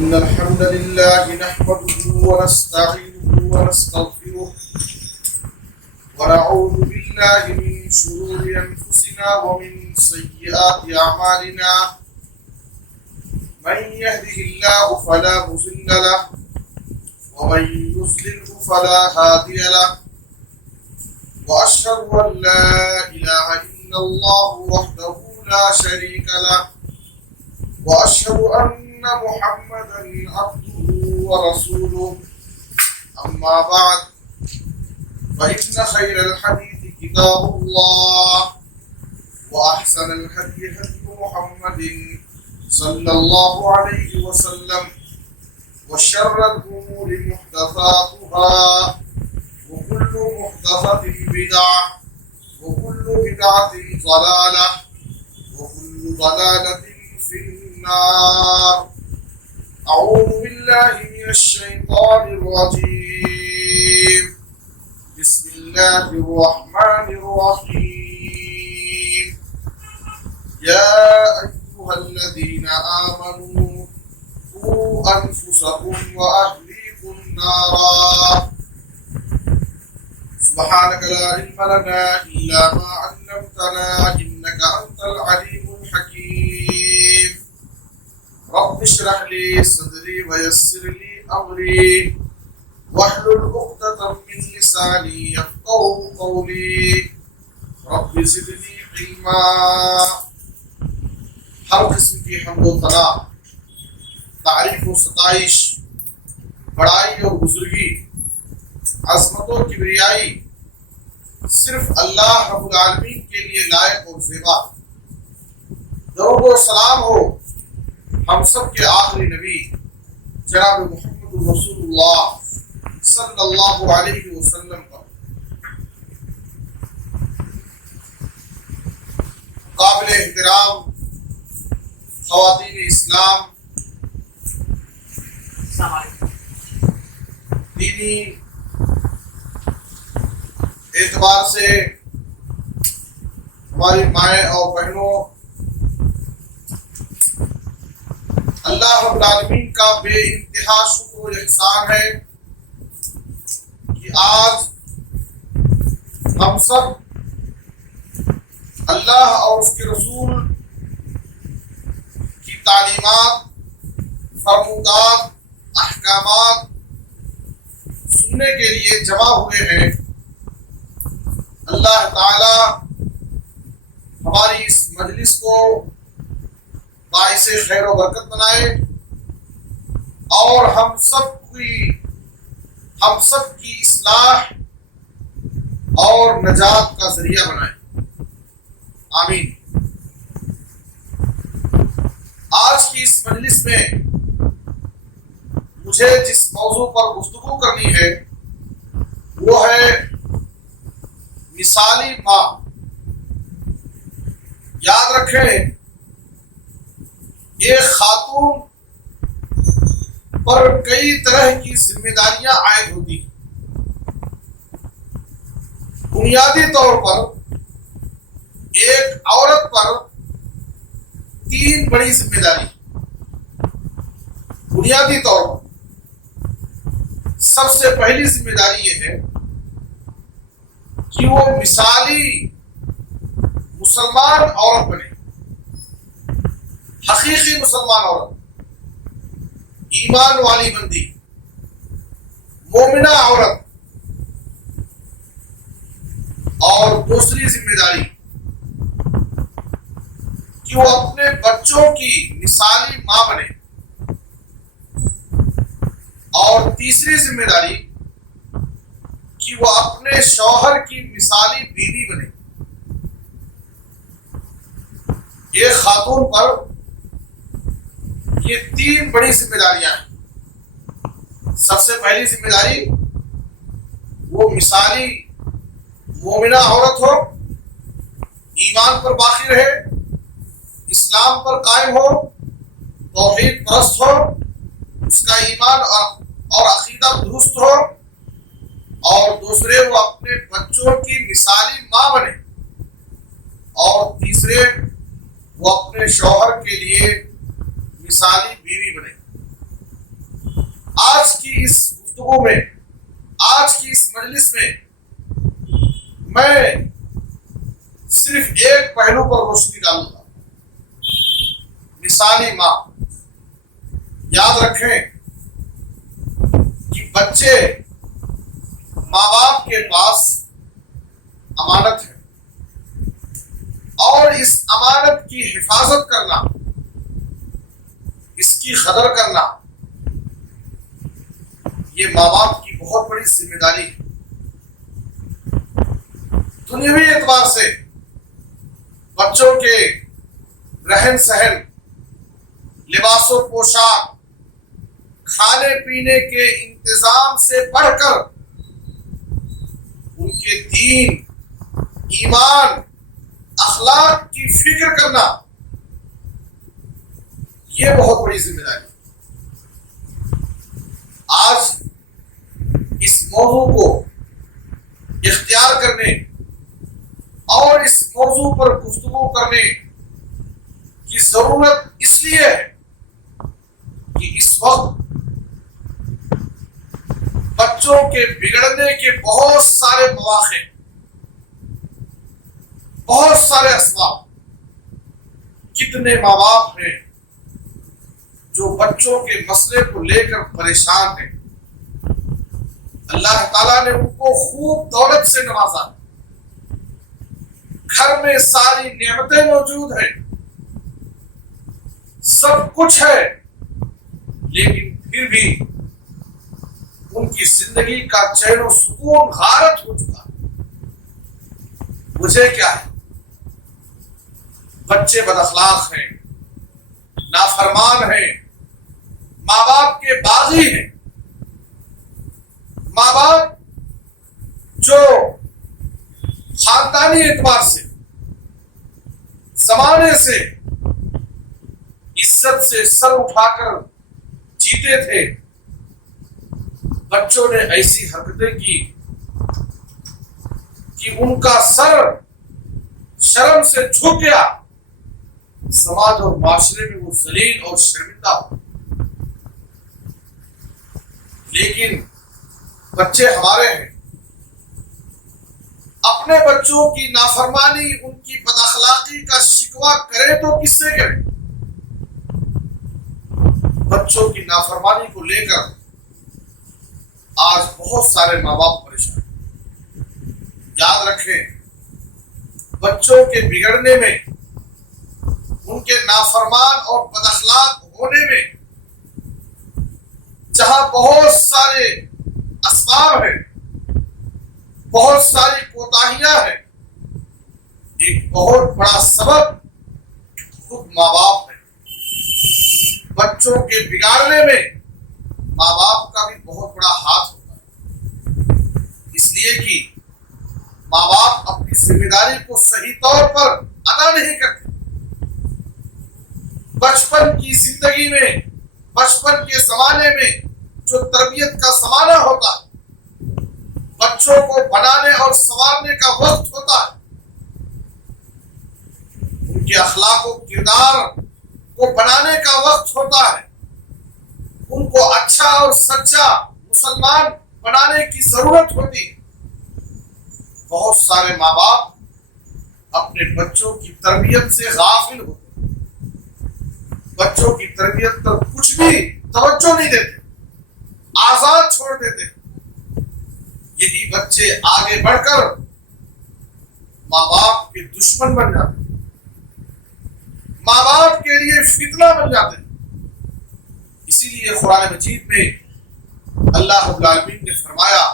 إن الحمد لله نحمده ونستعينه ونستغفره ونعوذ بالله من شرور أنفسنا ومن سيئات أعمالنا من يهده الله فلا مضل له ومن يضلل فلا هادي له وأشهد أن لا إله إلا الله وحده لا شريك له وأشهد أن محمدا عبده ورسوله أما بعد فإن خير الحديث كتاب الله وأحسن الهدي هدي محمد صلى الله عليه وسلم وشر الأمور محدثاتها وكل محدثة بدعة وكل بدعة ضلالة وكل ضلالة في النار. أعوذ بالله من الشيطان الرجيم. بسم الله الرحمن الرحيم. يا أيها الذين آمنوا قوا أنفسكم وأهليكم نارا. سبحانك لا علم لنا إلا ما علمتنا إنك أنت العليم الحكيم. رب اشرح لي صدري ويسر لي أمري واحلل عقدة من لساني يفقهوا قولي. رب زدني علما. ہر قسم کی حمد و ثنا، تعریف و ستائش، بڑائی اور بزرگی، عظمت و کبریائی صرف اللہ رب العالمین کے لیے لائق اور زیبا. درود و سلام ہو ہم سب کے آخری نبی جناب محمد رسول اللہ صلی اللہ علیہ وسلم پر. قابل احترام خواتین اسلام، دینی اعتبار سے ہماری مائیں اور بہنوں، اللہ رب العالمین کا بے انتہا شکر و احسان ہے کہ آج ہم سب اللہ اور اس کے رسول کی تعلیمات، فرمودات، احکامات سننے کے لیے جمع ہوئے ہیں. اللہ تعالی ہماری اس مجلس کو باعث خیر و برکت بنائے اور ہم سب کی اصلاح اور نجات کا ذریعہ بنائے. آمین. آج کی اس مجلس میں مجھے جس موضوع پر گفتگو کرنی ہے وہ ہے مثالی ماں. یاد رکھیں، ایک خاتون پر کئی طرح کی ذمہ داریاں عائد ہوتی ہیں. بنیادی طور پر ایک عورت پر 3 بڑی ذمہ داری. بنیادی طور پر سب سے پہلی ذمہ داری یہ ہے کہ وہ مثالی مسلمان عورت بنے. حقیقی مسلمان عورت، ایمان والی بندی، مومنہ عورت. اور دوسری ذمہ داری کہ وہ اپنے بچوں کی مثالی ماں بنے. اور تیسری ذمہ داری کہ وہ اپنے شوہر کی مثالی بیوی بنے. ایک خاتون پر یہ 3 بڑی ذمہ داریاں ہیں. سب سے پہلی ذمہ داری وہ مثالی مومنہ عورت ہو، ایمان پر باقی رہے، اسلام پر قائم ہو، توحید پرست ہو، اس کا ایمان اور عقیدہ درست ہو. اور دوسرے وہ اپنے بچوں کی مثالی ماں بنے. اور تیسرے وہ اپنے شوہر کے لیے مثالی بیوی بنے. آج کی اس گفتگو میں، آج کی اس مجلس میں صرف ایک پہلو پر روشنی ڈالوں گا، مثالی ماں۔ یاد رکھیں کہ بچے ماں باپ کے پاس امانت ہے، اور اس امانت کی حفاظت کرنا، اس کی قدر کرنا، یہ ماں باپ کی بہت بڑی ذمہ داری ہے۔ دنیاوی اعتبار سے بچوں کے رہن سہن، لباس و پوشاک، کھانے پینے کے انتظام سے بڑھ کر ان کے دین، ایمان، اخلاق کی فکر کرنا، یہ بہت بڑی ذمہ داری ہے۔ آج اس موضوع کو اختیار کرنے اور اس موضوع پر گفتگو کرنے کی ضرورت اس لیے ہے کہ اس وقت بچوں کے بگڑنے کے بہت سارے مواقع، بہت سارے اسباب۔ کتنے ماں باپ ہیں جو بچوں کے مسئلے کو لے کر پریشان ہیں۔ اللہ تعالیٰ نے ان کو خوب دولت سے نوازا، گھر میں ساری نعمتیں موجود ہیں، سب کچھ ہے، لیکن پھر بھی ان کی زندگی کا چین و سکون غارت ہو چکا ہے۔ وجہ کیا ہے؟ بچے بد اخلاق ہیں، نافرمان ہیں، ماں باپ کے باغی ہیں، ماں باپ جو خاندانی اعتبار سے، زمانے سے عزت سے سر اٹھا کر جیتے تھے، بچوں نے ایسی حرکتیں کی کہ ان کا سر شرم سے جھک گیا، سماج اور معاشرے میں وہ ذلیل اور شرمندہ ہو۔ لیکن بچے ہمارے ہیں، اپنے بچوں کی نافرمانی، ان کی بد اخلاقی کا شکوہ کرے تو کس سے کرے؟ بچوں کی نافرمانی کو لے کر آج بہت سارے ماں باپ پریشان ہیں۔ یاد رکھیں، بچوں کے بگڑنے میں، ان کے نافرمان اور بد اخلاق ہونے میں جہاں بہت سارے اسباب ہیں، بہت ساری کوتاہیاں ہیں، ایک بہت بڑا سبب خود ماں باپ ہے۔ بچوں کے بگاڑنے میں ماں باپ کا بھی بہت بڑا ہاتھ ہوتا ہے، اس لیے کہ ماں باپ اپنی ذمہ داری کو صحیح طور پر ادا نہیں کرتے۔ بچپن کی زندگی میں، بچپن کے زمانے میں جو تربیت کا زمانہ ہوتا ہے، بچوں کو بنانے اور سنوارنے کا وقت ہوتا ہے، ان کے اخلاق و کردار کو بنانے کا وقت ہوتا ہے، ان کو اچھا اور سچا مسلمان بنانے کی ضرورت ہوتی ہے۔ بہت سارے ماں باپ اپنے بچوں کی تربیت سے غافل ہوتے ہیں، بچوں کی تربیت پر کچھ بھی توجہ نہیں دیتے، آزاد چھوڑ دیتے ہیں۔ یہی بچے آگے بڑھ کر ماں باپ کے دشمن بن جاتے ہیں، ماں باپ کے لیے فتنہ بن جاتے ہیں۔ اسی لیے قرآن مجید میں اللہ رب العالمین نے فرمایا،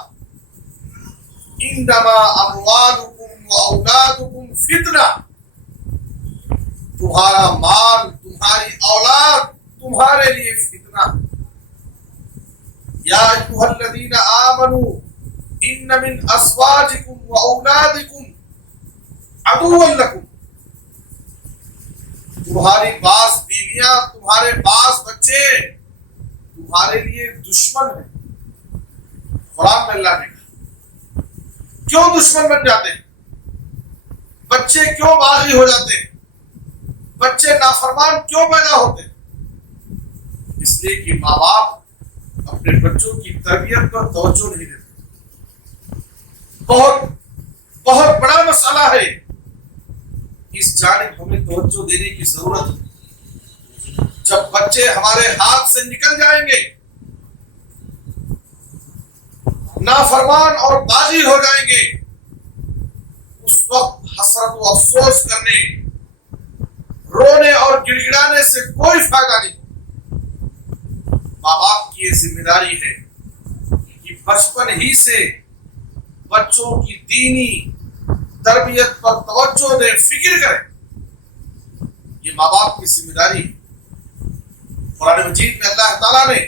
انما اموالکم و اولادکم فتنہ، تمہارا مال، تمہاری اولاد تمہارے لیے فتنہ۔ یا ایھا الذین آمنوا ان من ازواجکم و اولادکم عدوا لکم، تمہاری بعض بیویاں، تمہارے بعض بچے تمہارے لیے دشمن ہیں۔ قرآن میں اللہ نے کہا، کیوں دشمن بن جاتے ہیں؟ بچے کیوں باغی ہو جاتے ہیں؟ بچے نافرمان کیوں پیدا ہوتے ہیں؟ اس لیے کہ ماں باپ اپنے بچوں کی تربیت پر توجہ نہیں دیتے. بہت بہت بڑا مسئلہ ہے، اس جانب ہمیں توجہ دینے کی ضرورت ہے. جب بچے ہمارے ہاتھ سے نکل جائیں گے، نافرمان اور باغی ہو جائیں گے، اس وقت حسرت و افسوس کرنے، رونے اور گڑ گڑانے سے کوئی فائدہ نہیں. ماں باپ کی یہ ذمہ داری ہے کہ بچپن ہی سے بچوں کی دینی تربیت پر توجہ دے، فکر کریں. یہ ماں باپ کی ذمہ داری ہے. قرآن مجید میں اللہ تعالیٰ نے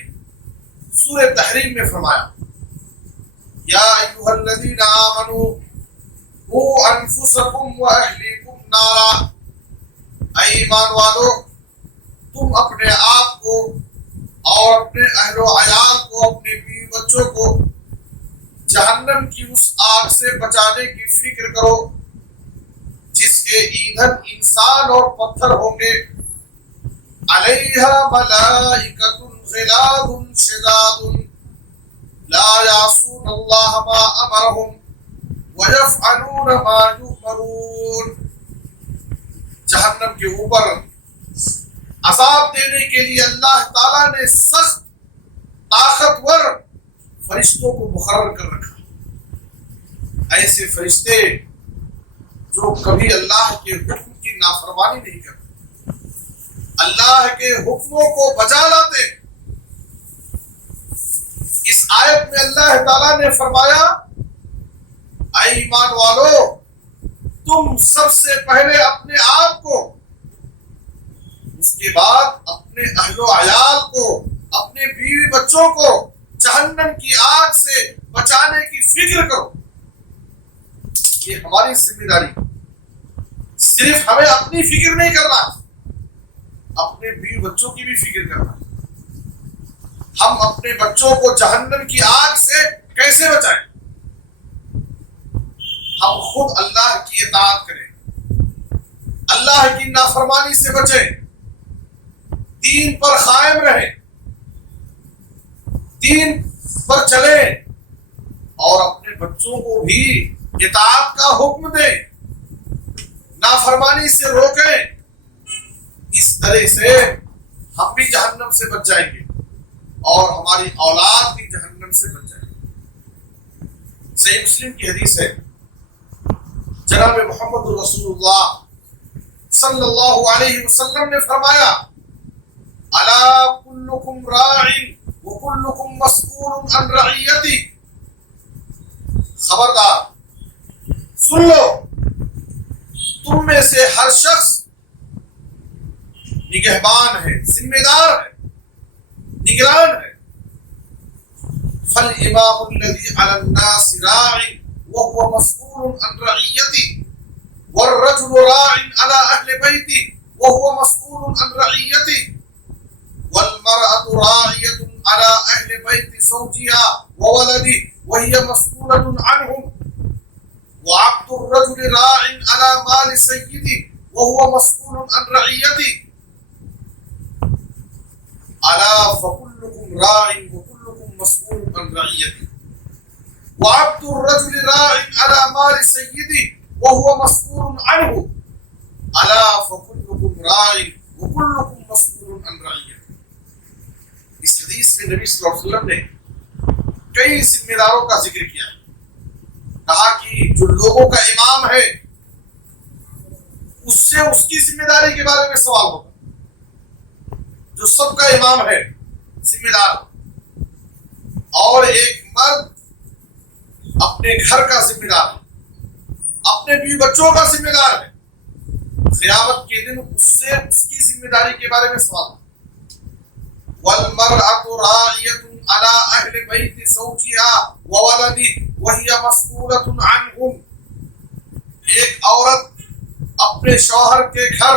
سورہ تحریم میں فرمایا، یا ایھا الذین آمنوا قوا انفسکم واہلیکم نارا، اے ایمان والو تم اپنے آپ کو اور اپنے اہل و عیال کو، اپنے بیوی بچوں کو جہنم کی اس آگ سے بچانے کی فکر کرو جس کے ایندھن انسان اور پتھر ہوں گے. علیہا ملائکۃ غلاظ شداد لا یعصون اللہ ما امرہم ویفعلون ما یؤمرون. جہنم کے اوپر عذاب دینے کے لیے اللہ تعالیٰ نے سخت طاقتور فرشتوں کو مقرر کر رکھا. ایسے فرشتے جو کبھی اللہ کے حکم کی نافرمانی نہیں کرتے، اللہ کے حکموں کو بجا لاتے. اس آیت میں اللہ تعالیٰ نے فرمایا، اے ایمان والو تم سب سے پہلے اپنے آپ کو، اس کے بعد اپنے اہل و عیال کو، اپنے بیوی بچوں کو جہنم کی آگ سے بچانے کی فکر کرو. یہ ہماری ذمہ داری. صرف ہمیں اپنی فکر نہیں کرنا، اپنے بیوی بچوں کی بھی فکر کرنا. ہم اپنے بچوں کو جہنم کی آگ سے کیسے بچائیں؟ ہم خود اللہ کی اطاعت کریں، اللہ کی نافرمانی سے بچیں، دین پر قائم رہیں، دین پر چلیں اور اپنے بچوں کو بھی اطاعت کا حکم دیں، نافرمانی سے روکیں. اس طرح سے ہم بھی جہنم سے بچ جائیں گے اور ہماری اولاد بھی جہنم سے بچ جائے گی. صحیح مسلم کی حدیث ہے، جناب محمد رسول اللہ صلی اللہ علیہ وسلم نے فرمایا، الا کلکم راع وکلکم مسئول عن رعیتی. خبردار سن لو، تم میں سے ہر شخص نگہبان ہے، ذمہ دار ہے، نگران ہے. فالامام الذی علی الناس راع وهو مسئول عن رعیتی والرجل راع على اہل بیتی وهو مسئول عن رعیتی والمرأة راعية على أهل بيت زوجها وولده وهي مسؤولة عنهم وعبد الرجل راع على مال سيده وهو مسؤول عن رعيته ألا فكلكم راع وكلكم مسؤول عن رعيته وعبد الرجل راع على مال سيده وهو مسؤول عنه ألا فكلكم راع وكلكم مسؤول عن رعيته. اس حدیث میں نبی صلی اللہ علیہ وسلم نے کئی ذمہ داروں کا ذکر کیا ہے. کہا کہ جو لوگوں کا امام ہے اس سے اس کی ذمہ داری کے بارے میں سوال ہوگا. جو سب کا امام ہے، ذمہ دار، اور ایک مرد اپنے گھر کا ذمہ دار ہے، اپنے بیوی بچوں کا ذمہ دار ہے. قیامت کے دن اس سے اس کی ذمہ داری کے بارے میں سوال ہوگا. والمرأة راعية على أهل بيت زوجها وولده وهي مسؤولة عنهم. ایک عورت اپنے شوہر کے گھر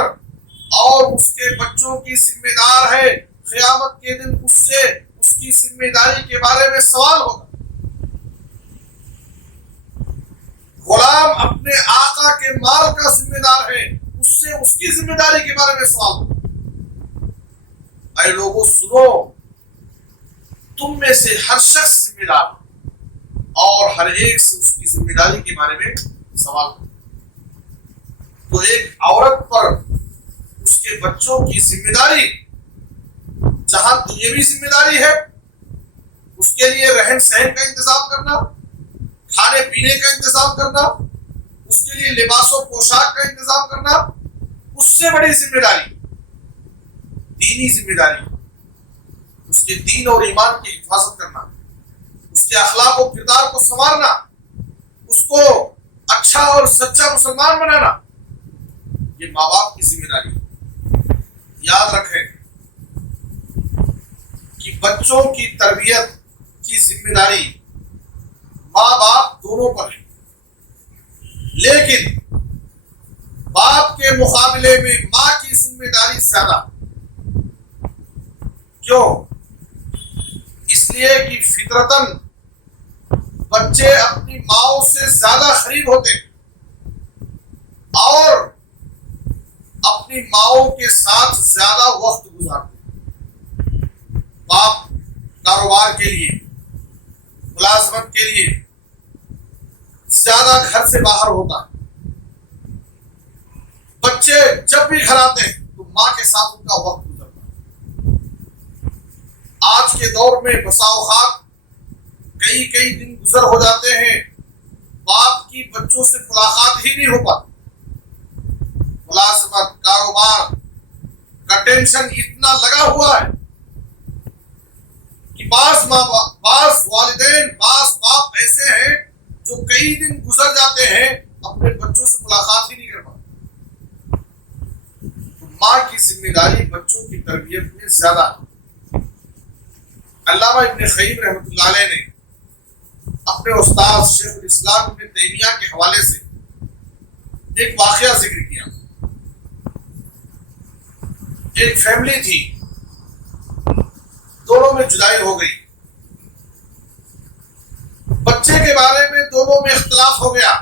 اور اس کے بچوں کی ذمہ دار ہے. قیامت کے دن اس سے اس کی ذمہ داری کے بارے میں سوال ہوگا. غلام اپنے آقا کے مال کا ذمہ دار ہے، اس سے اس کی ذمہ داری کے بارے میں سوال ہوگا. اے لوگوں سنو، تم میں سے ہر شخص ذمہ دار اور ہر ایک سے اس کی ذمہ داری کے بارے میں سوال کرو۔ تو ایک عورت پر اس کے بچوں کی ذمہ داری، جہاں دنیاوی ذمہ داری ہے اس کے لیے رہن سہن کا انتظام کرنا، کھانے پینے کا انتظام کرنا، اس کے لیے لباس و پوشاک کا انتظام کرنا، اس سے بڑی ذمہ داری دینی ذمہ داری، اس کے دین اور ایمان کی حفاظت کرنا، اس کے اخلاق و کردار کو سنوارنا، اس کو اچھا اور سچا مسلمان بنانا، یہ ماں باپ کی ذمہ داری ہے۔ یاد رکھیں کہ بچوں کی تربیت کی ذمہ داری ماں باپ دونوں پر ہے، لیکن باپ کے مقابلے میں ماں کی ذمہ داری زیادہ۔ کیوں؟ اس لیے کہ فطرتاً بچے اپنی ماؤں سے زیادہ قریب ہوتے ہیں اور اپنی ماؤں کے ساتھ زیادہ وقت گزارتے ہیں۔ باپ کاروبار کے لیے، ملازمت کے لیے زیادہ گھر سے باہر ہوتا ہے، بچے جب بھی گھر آتے ہیں تو ماں کے ساتھ ان کا وقت گزرتا ہے۔ آج کے دور میں بسا اوقات کئی دن گزر ہو جاتے ہیں، باپ کی بچوں سے ملاقات ہی نہیں ہو پاتی۔ ملازمت، کاروبار کا ٹینشن اتنا لگا ہوا ہے کہ بعض والدین، بعض باپ ایسے ہیں جو کئی دن گزر جاتے ہیں اپنے بچوں سے ملاقات ہی نہیں کر پاتے۔ ماں کی ذمہ داری بچوں کی تربیت میں زیادہ ہے۔ علامہ ابن قیم رحمۃ اللہ علیہ نے اپنے استاد شیخ الاسلام ابن تیمیہ کے حوالے سے ایک واقعہ ذکر کیا۔ ایک فیملی تھی، دونوں میں جدائی ہو گئی، بچے کے بارے میں دونوں میں اختلاف ہو گیا۔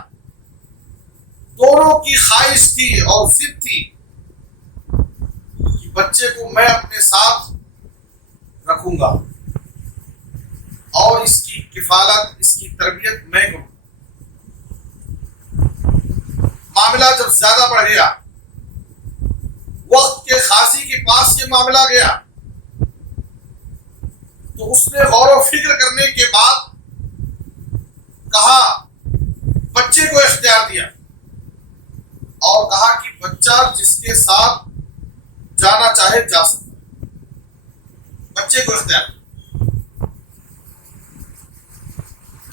دونوں کی خواہش تھی اور ضد تھی کہ بچے کو میں اپنے ساتھ رکھوں گا اور اس کی کفالت، اس کی تربیت میں کروں۔ معاملہ جب زیادہ بڑھ گیا، وقت کے قاضی کے پاس یہ معاملہ گیا تو اس نے غور و فکر کرنے کے بعد کہا، بچے کو اختیار دیا اور کہا کہ بچہ جس کے ساتھ جانا چاہے جا سکتا ہے۔ بچے کو اختیار دیا،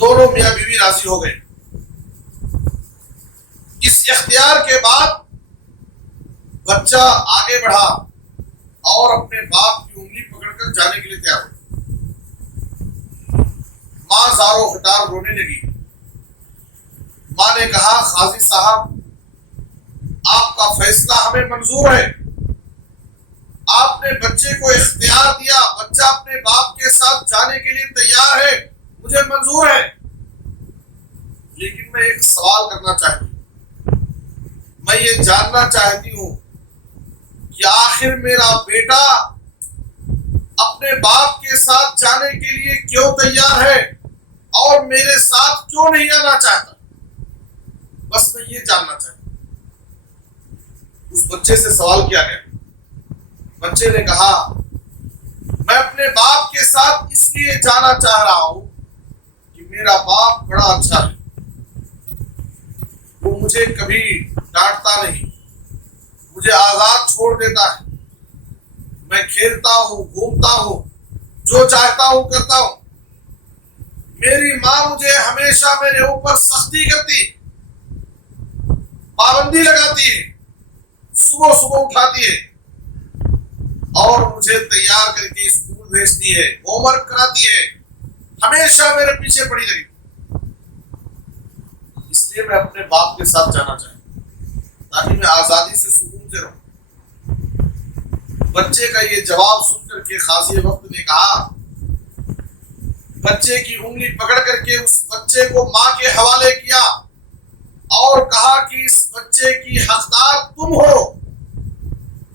دونوں میاں بیوی راضی ہو گئے۔ اس اختیار کے بعد بچہ آگے بڑھا اور اپنے باپ کی انگلی پکڑ کر جانے کے لیے تیار ہو۔ ماں زارو خطار رونے لگی۔ ماں نے کہا، قاضی صاحب آپ کا فیصلہ ہمیں منظور ہے، آپ نے بچے کو اختیار دیا، بچہ اپنے باپ کے ساتھ جانے کے لیے تیار ہے، مجھے منظور ہے، لیکن میں ایک سوال کرنا چاہتی ہوں۔ میں یہ جاننا چاہتی ہوں کہ آخر میرا بیٹا اپنے باپ کے ساتھ جانے کے لیے کیوں تیار ہے اور میرے ساتھ کیوں نہیں آنا چاہتا؟ بس میں یہ جاننا چاہتا ہوں۔ اس بچے سے سوال کیا گیا۔ بچے نے کہا، میں اپنے باپ کے ساتھ اس لیے جانا چاہ رہا ہوں کہ میرا باپ بڑا اچھا ہے، وہ مجھے کبھی ڈانٹتا نہیں، مجھے آزاد چھوڑ دیتا ہے، میں کھیلتا ہوں، گھومتا ہوں، جو چاہتا ہوں کرتا ہوں۔ میری ماں مجھے ہمیشہ میرے اوپر سختی کرتی، پابندی لگاتی ہے، صبح اٹھاتی ہے اور مجھے تیار کر کے اسکول بھیجتی ہے، ہوم ورک کراتی ہے، ہمیشہ میرے پیچھے پڑی رہی۔ اس لیے میں اپنے باپ کے ساتھ جانا چاہتا ہوں تاکہ میں آزادی سے سکون سے رہوں۔ بچے کا یہ جواب سن کر کے قاضی وقت نے کہا، بچے کی انگلی پکڑ کر کے اس بچے کو ماں کے حوالے کیا اور کہا کہ اس بچے کی حقدار تم ہو،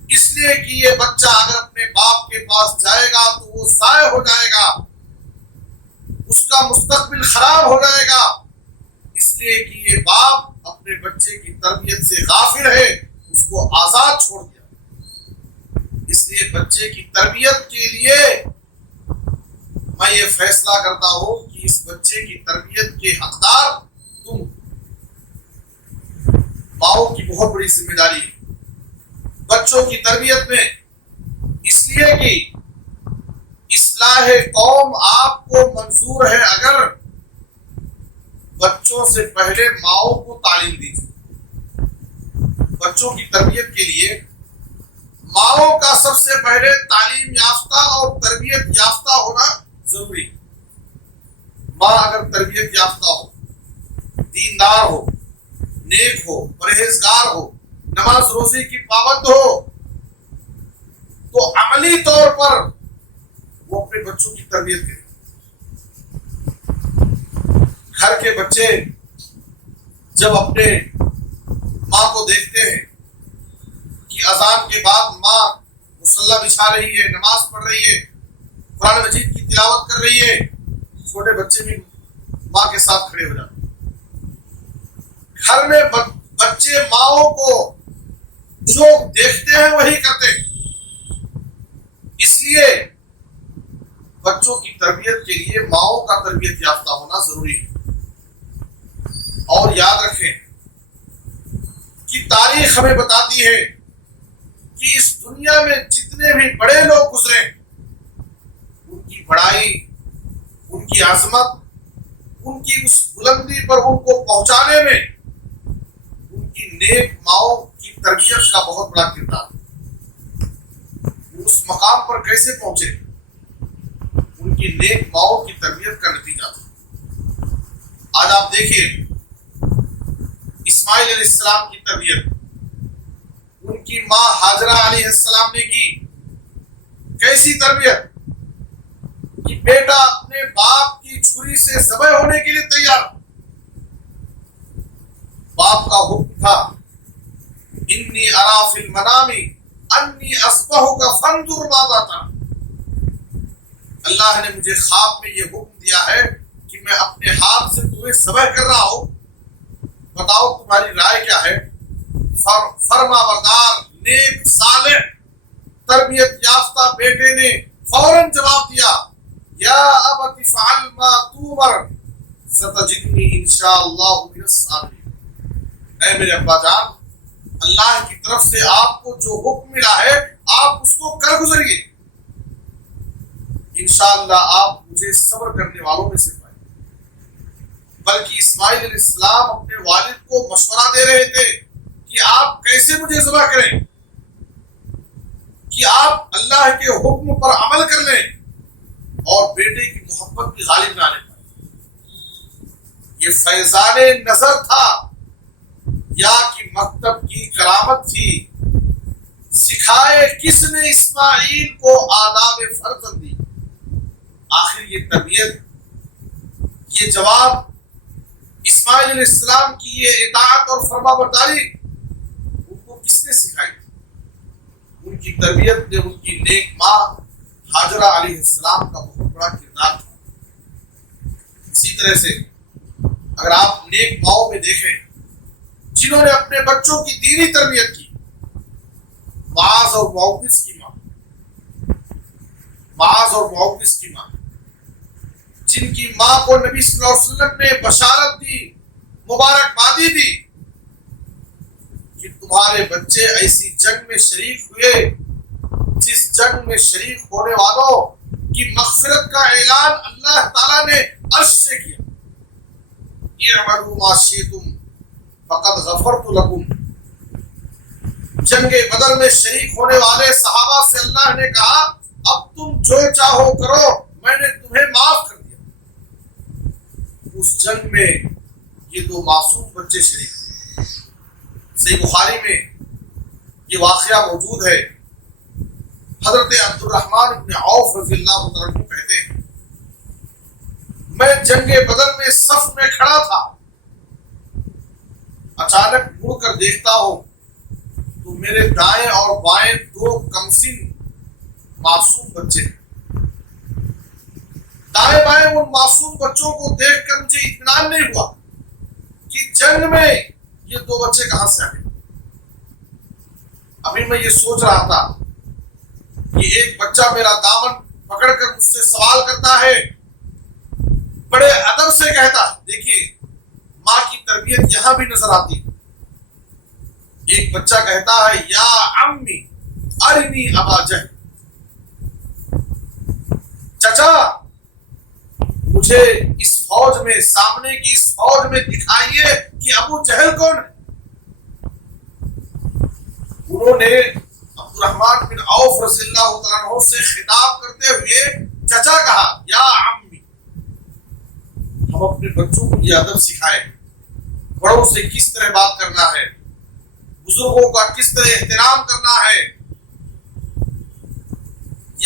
اس لیے کہ یہ بچہ اگر اپنے باپ کے پاس جائے گا تو وہ ضائع ہو جائے گا، اس کا مستقبل خراب ہو جائے گا، اس لیے کہ یہ باپ اپنے بچے کی تربیت سے غافل ہے، اس کو آزاد چھوڑ دیا۔ اس لیے بچے کی تربیت کے لیے میں یہ فیصلہ کرتا ہوں کہ اس بچے کی تربیت کے حقدار تم، ماؤں کی بہت بڑی ذمہ داری ہے بچوں کی تربیت میں، اس لیے کہ اصلاح قوم آپ کو منظور ہے اگر بچوں سے پہلے ماؤں کو تعلیم دیجیے۔ بچوں کی تربیت کے لیے ماؤں کا سب سے پہلے تعلیم یافتہ اور تربیت یافتہ ہونا ضروری ہے۔ ماں اگر تربیت یافتہ ہو، دیندار ہو، نیک ہو، پرہیزگار ہو، نماز روزے کی پابند ہو، تو عملی طور پر وہ اپنے بچوں کی تربیت کرے۔ گھر کے بچے جب اپنے ماں کو دیکھتے ہیں کہ اذان کے بعد ماں مصلی بچھا رہی ہے، نماز پڑھ رہی ہے، قرآن مجید کی تلاوت کر رہی ہے، چھوٹے بچے بھی ماں کے ساتھ کھڑے ہو جاتے ہیں۔ گھر میں بچے ماؤں کو جو دیکھتے ہیں وہی کرتے ہیں، اس لیے بچوں کی تربیت کے لیے ماؤں کا تربیت یافتہ ہونا ضروری ہے۔ اور یاد رکھیں کہ تاریخ ہمیں بتاتی ہے کہ اس دنیا میں جتنے بھی بڑے لوگ گزرے، ان کی بڑائی، ان کی عظمت، ان کی اس بلندی پر ان کو پہنچانے میں ان کی نیک ماؤں کی تربیت کا بہت بڑا کردار ہے۔ اس مقام پر کیسے پہنچے؟ ان کی نیک ماؤں کی تربیت کا نتیجہ تھا۔ آج آپ دیکھیے اسماعیل علیہ السلام کی تربیت ان کی ماں ہاجرہ علیہ السلام نے کی۔ کیسی تربیت کہ بیٹا اپنے باپ کی چھری سے ذبح ہونے کے لیے تیار۔ باپ کا حکم تھا انی ارا فی المنام انی اذبحک فانظر ماذا ترى۔ اللہ نے مجھے خواب میں یہ حکم دیا ہے کہ میں اپنے ہاتھ سے تمہیں ذبح کر رہا ہوں، بتاؤ تمہاری رائے کیا ہے؟ فرما بردار نیک صالح تربیت یافتہ بیٹے نے فوراً جواب دیا یا ابت فعل ما تؤمر ستجدنی انشاءاللہ من الصابرین۔ اے میرے ابا جان، اللہ کی طرف سے آپ کو جو حکم ملا ہے آپ اس کو کر گزریے، انشاءاللہ آپ مجھے صبر کرنے والوں میں سے پائیں۔ بلکہ اسماعیل علیہ السلام اپنے والد کو مشورہ دے رہے تھے کہ آپ کیسے مجھے ذبح کریں، کہ آپ اللہ کے حکم پر عمل کر لیں اور بیٹے کی محبت کی غالب نہ آنے پائے۔ یہ فیضان نظر تھا یا کہ مکتب کی کرامت تھی؟ سکھائے کس نے اسماعیل کو آداب فرزندی؟ آخر یہ تربیت، یہ جواب، اسماعیل علیہ السلام کی یہ اطاعت اور فرما برداری ان کو کس نے سکھائی؟ ان کی تربیت نے ان کی نیک ماں ہاجرہ علیہ السلام کا بہت بڑا کردار تھا۔ اسی طرح سے اگر آپ نیک ماؤں میں دیکھیں جنہوں نے اپنے بچوں کی دینی تربیت کی، معاذ اور معوذ کی ماں، معاذ اور معوذ کی ماں، جن کی ماں کو نبی صلی اللہ علیہ وسلم نے بشارت دی، مبارکبادی دی کہ تمہارے بچے ایسی جنگ میں شریک ہوئے جس جنگ میں شریک ہونے والوں کی مغفرت کا اعلان اللہ تعالیٰ نے عرش سے کیا۔ اعملوا ما شئتم فقد غفرت لکم۔ جنگ بدر میں شریک ہونے والے صحابہ سے اللہ نے کہا اب تم جو چاہو کرو، میں نے تمہیں معاف کر دیا۔ اس جنگ میں یہ دو معصوم بچے شریک ہوئے۔ صحیح بخاری میں یہ واقعہ موجود ہے۔ حضرت عبد الرحمن بن عوف رضی اللہ عنہ کہتے ہیں میں جنگ بدر میں صف میں کھڑا تھا، اچانک مڑ کر دیکھتا ہوں تو میرے دائیں اور بائیں دو کمسن معصوم بچے، دائیں بائیں ان معصوم بچوں کو دیکھ کر مجھے اطمینان نہیں ہوا کہ جنگ میں یہ دو بچے کہاں سے آئے۔ ابھی میں یہ سوچ رہا تھا کہ ایک بچہ میرا دامن پکڑ کر مجھ سے سوال کرتا ہے، بڑے ادب سے کہتا، دیکھیے ماں کی تربیت یہاں بھی نظر آتی۔ ایک بچہ کہتا ہے یا امی ارنی ابا جہل، چچا مجھے اس فوج میں، سامنے کی اس فوج میں دکھائیے کہ ابو جہل کون ہے۔ انہوں نے عبد الرحمن بن عوف رضی اللہ تعالیٰ عنہ سے خطاب کرتے ہوئے چچا کہا، یا عمی۔ ہم اپنے بچوں کو یہ ادب سکھائے، بڑوں سے کس طرح بات کرنا ہے، بزرگوں کا کس طرح احترام کرنا ہے۔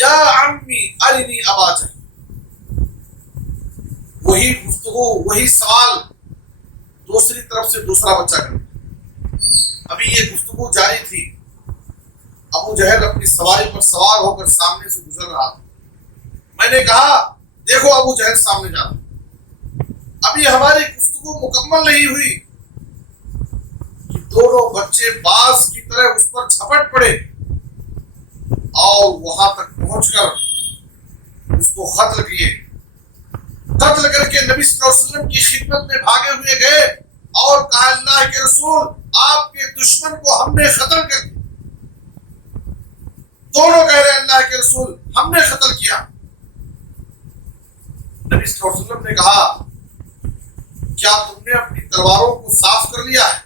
یا عمی ارنی ابا جہل، وہی گفتگو، وہی سوال دوسری طرف سے دوسرا بچہ کرتا۔ ابھی یہ گفتگو جاری تھی، ابو جہل اپنی سواری پر سوار ہو کر سامنے سے گزر رہا تھا۔ میں نے کہا دیکھو ابو جہل سامنے جا رہا۔ ابھی ہماری گفتگو مکمل نہیں ہوئی کہ دونوں بچے باز کی طرح اس پر جھپٹ پڑے اور وہاں تک پہنچ کر اس کو قتل کیے۔ قتل کر کے نبی صلی اللہ علیہ وسلم کی خدمت میں بھاگے ہوئے گئے اور کہا اللہ کے رسول آپ کے دشمن کو ہم نے قتل کر دیا۔ دونوں کہہ رہے اللہ کے رسول ہم نے قتل کیا۔ نبی صلی اللہ علیہ وسلم نے کہا کیا تم نے اپنی تلواروں کو صاف کر لیا ہے؟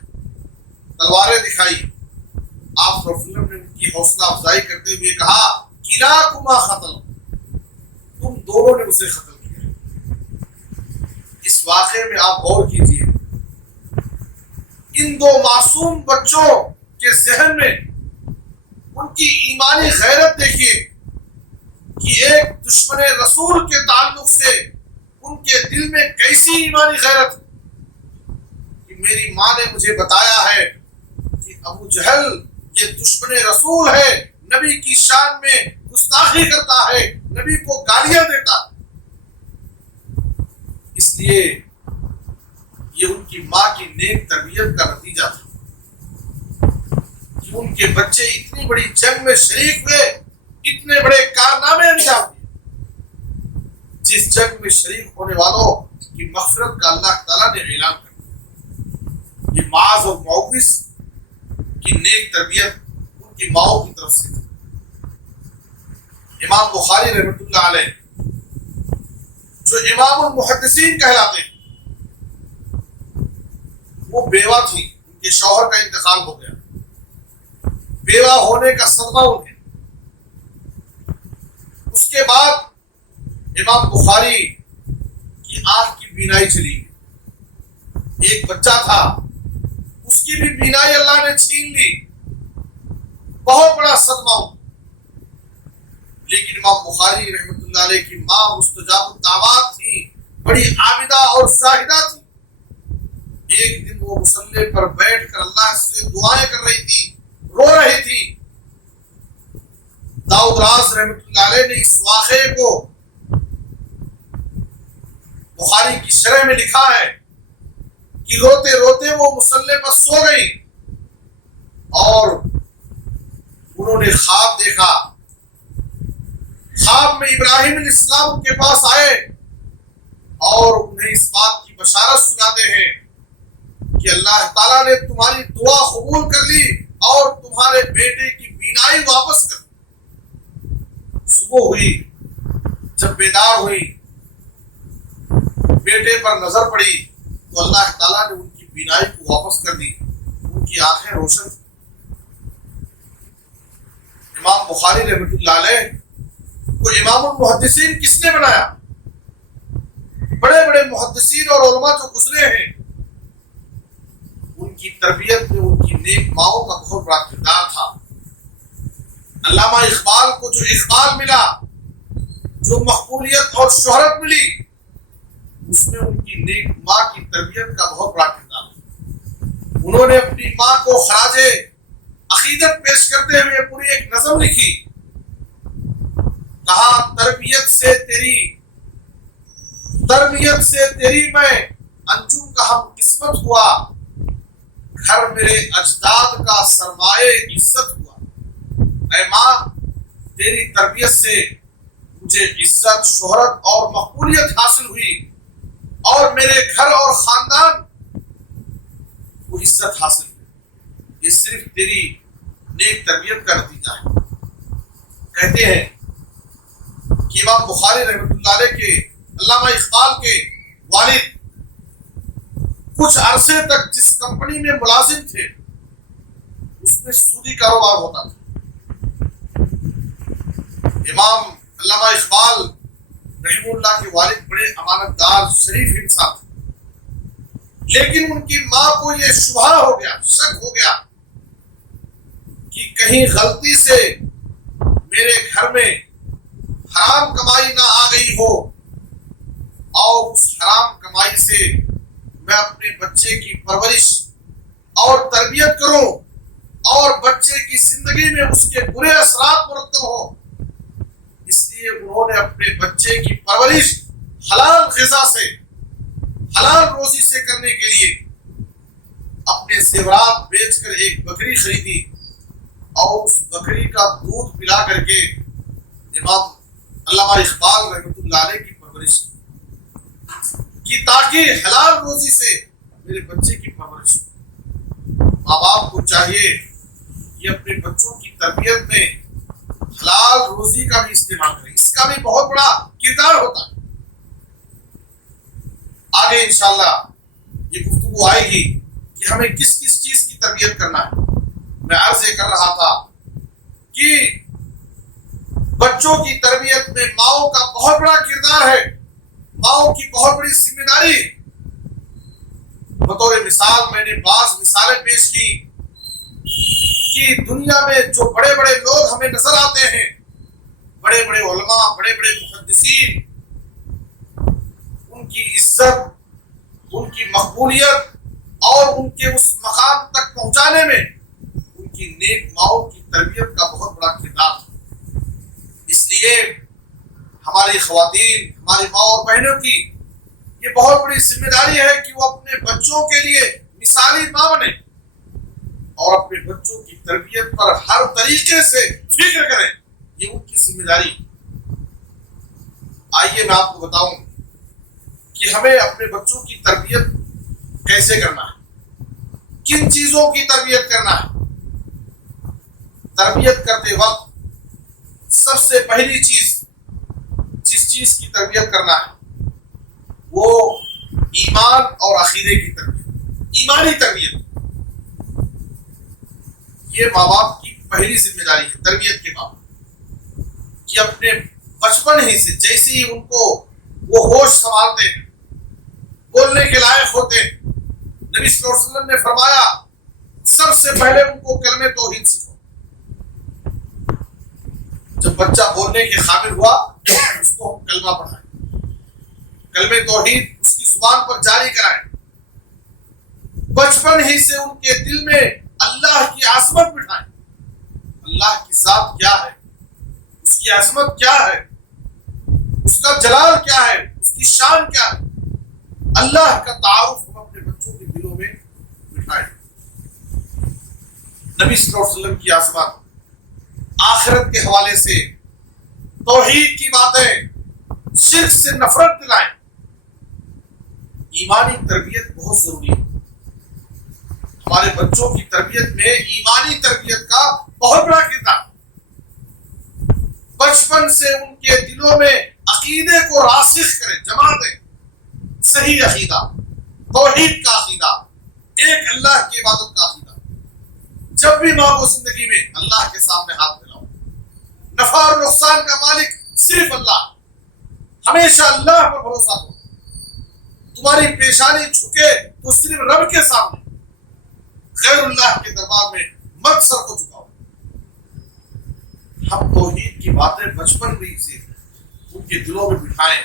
تلواریں دکھائی۔ آپ صلی اللہ علیہ وسلم نے ان کی حوصلہ افزائی کرتے ہوئے کہا کلاکما قتل، تم دونوں نے اسے قتل کیا۔ اس واقعے میں آپ غور کیجیے، ان دو معصوم بچوں کے ذہن میں ان کی ایمانی غیرت دیکھیے کہ ایک دشمن رسول کے تعلق سے ان کے دل میں کیسی ایمانی غیرت کہ میری ماں نے مجھے بتایا ہے کہ ابو جہل یہ دشمن رسول ہے، نبی کی شان میں گستاخی کرتا ہے، نبی کو گالیاں دیتا ہے۔ اس لیے یہ ان کی ماں کی نیک تربیت کا نتیجہ تھا کہ ان کے بچے اتنی بڑی جنگ میں شریک ہوئے، اتنے بڑے کارنامے انجام دیے۔ جس جنگ میں شریک ہونے والوں کی مغفرت کا اللہ تعالیٰ نے اعلان کر دیا۔ یہ معاذ اور معوذ کی نیک تربیت ان کی ماؤں کی طرف سے تھی۔ امام بخاری رحمۃ اللہ علیہ جو امام المحدثین کہلاتے ہیں، وہ بیوہ تھی، ان کے شوہر کا انتقال ہو گیا، بیوہ ہونے کا صدمہ انہیں۔ اس کے بعد امام بخاری کی آنکھ کی بینائی چلی گئی، ایک بچہ تھا اس کی بھی بینائی اللہ نے چھین لی، بہت بڑا صدمہ ہو۔ لیکن امام بخاری رحمۃ اللہ علیہ کی ماں مستجاب الدعوات تھی، بڑی عابدہ اور زاہدہ تھی۔ ایک دن وہ مصلی پر بیٹھ کر اللہ سے دعائیں کر رہی تھی، رو رہی تھی۔ داؤد راز رحمۃ اللہ علیہ نے اس واقعے کو بخاری کی شرح میں لکھا ہے کہ روتے روتے وہ مصلی پر سو گئی اور انہوں نے خواب دیکھا۔ خواب میں ابراہیم علیہ السلام کے پاس آئے اور انہیں اس بات کی بشارت سناتے ہیں کہ اللہ تعالیٰ نے تمہاری دعا قبول کر لی اور تمہارے بیٹے کی بینائی واپس کر دی۔ صبح ہوئی، جب بیدار ہوئی، بیٹے پر نظر پڑی تو اللہ تعالیٰ نے ان کی بینائی کو واپس کر دی، ان کی آنکھیں روشن تھیں۔ امام بخاری رحمۃ اللہ علیہ کو امام المحدثین کس نے بنایا؟ بڑے بڑے محدثین اور علماء جو گزرے ہیں، ان کی تربیت میں ان کی نیک ماؤں کا بہت بڑا کردار تھا۔ علامہ اقبال کو جو اقبال ملا، جو مقبولیت اور شہرت ملی، اس میں ان کی نیک ماں کی تربیت کا بہت بڑا کردار ہے۔ انہوں نے اپنی ماں کو خراج عقیدت پیش کرتے ہوئے پوری ایک نظم لکھی، کہا تربیت سے تیری تربیت سے تیری میں انجم کا ہم قسمت ہوا، گھر میرے اجداد کا سرمایہ عزت ہوا۔ اے ماں، تیری تربیت سے مجھے عزت، شہرت اور مقبولیت حاصل ہوئی، اور میرے گھر اور خاندان کو عزت حاصل ہوئی۔ یہ صرف تیری نیک تربیت کا نتیجہ ہے۔ کہتے ہیں کہ امام بخاری رحمۃ اللہ علیہ کے، علامہ اقبال کے والد کچھ عرصے تک جس کمپنی میں ملازم تھے اس میں سودی کاروبار ہوتا تھا۔ امام علامہ اقبال رحمہ اللہ کے والد بڑے امانت دار، شریف انسان تھے، لیکن ان کی ماں کو یہ شبہ ہو گیا، شک ہو گیا کہ کہیں غلطی سے میرے گھر میں حرام کمائی نہ آ گئی ہو، اور اس حرام کمائی سے میں اپنے بچے کی پرورش اور تربیت کروں اور بچے کی زندگی میں اس کے برے اثرات مرتب ہو۔ اس لیے انہوں نے اپنے بچے کی پرورش حلال غذا سے، حلال روزی سے کرنے کے لیے اپنے زیورات بیچ کر ایک بکری خریدی، اور اس بکری کا دودھ پلا کر کے امام علامہ اقبال رحمۃ اللہ علیہ کی پرورش کی، تاکہ حلال روزی سے میرے بچے کی پرورش ہو۔ ماں باپ کو چاہیے کہ اپنے بچوں کی تربیت میں حلال روزی کا بھی استعمال کریں، اس کا بھی بہت بڑا کردار ہوتا ہے۔ آگے انشاءاللہ یہ گفتگو آئے گی کہ ہمیں کس کس چیز کی تربیت کرنا ہے۔ میں عرض یہ کر رہا تھا کہ بچوں کی تربیت میں ماؤں کا بہت بڑا کردار ہے، ماؤں کی بہت بڑی ذمہ داری۔ بطور مثال میں نے بعض مثالیں پیش کی کہ دنیا میں جو بڑے بڑے لوگ ہمیں نظر آتے ہیں، بڑے بڑے علماء، بڑے بڑے محدثین، ان کی عزت، ان کی مقبولیت اور ان کے اس مقام تک پہنچانے میں ان کی نیک ماؤں کی تربیت کا بہت بڑا کردار ہے۔ اس لیے ہماری خواتین، ہماری ماں اور بہنوں کی یہ بہت بڑی ذمہ داری ہے کہ وہ اپنے بچوں کے لیے مثالی ماں بنے اور اپنے بچوں کی تربیت پر ہر طریقے سے فکر کریں۔ یہ ان کی ذمہ داری۔ آئیے میں آپ کو بتاؤں کہ ہمیں اپنے بچوں کی تربیت کیسے کرنا ہے، کن چیزوں کی تربیت کرنا ہے۔ تربیت کرتے وقت سب سے پہلی چیز جس چیز کی تربیت کرنا ہے وہ ایمان اور عقیدے کی تربیت، ایمانی تربیت۔ یہ ماں باپ کی پہلی ذمہ داری ہے تربیت کے بعد، کہ اپنے بچپن ہی سے جیسے ہی ان کو وہ ہوش سنبھالتے ہیں، بولنے کے لائق ہوتے ہیں، نبی صلی اللہ علیہ وسلم نے فرمایا سب سے پہلے ان کو کلمہ توحید سکھاؤ۔ جب بچہ بولنے کے قابل ہوا اس کو ہم کلمہ پڑھائیں، کلمہ توحید اس کی زبان پر جاری کرائیں، بچپن ہی سے ان کے دل میں اللہ کی عظمت بٹھائیں۔ اللہ کی ذات کیا ہے، اس کی عظمت کیا ہے، اس کا جلال کیا ہے، اس کی شان کیا ہے، اللہ کا تعارف ہم اپنے بچوں کے دلوں میں بٹھائیں۔ نبی صلی اللہ علیہ وسلم کی عظمت، آخرت کے حوالے سے توحید کی باتیں، شرک سے نفرت دلائیں۔ ایمانی تربیت بہت ضروری ہے۔ ہمارے بچوں کی تربیت میں ایمانی تربیت کا بہت بڑا کردار۔ بچپن سے ان کے دلوں میں عقیدے کو راسخ کریں، جما دیں۔ صحیح عقیدہ، توحید کا عقیدہ، ایک اللہ کی عبادت کا عقیدہ۔ جب بھی ماں کو زندگی میں اللہ کے سامنے ہاتھ ملاؤ، نفع اور نقصان کا مالک صرف اللہ، ہمیشہ اللہ پر بھروسہ کرو۔ تمہاری پیشانی جھکے تو صرف رب کے سامنے، غیر اللہ کے دربار میں مت سر کو جھکاؤ۔ ہم توحید کی باتیں بچپن میں سے ان کے دلوں میں بٹھائیں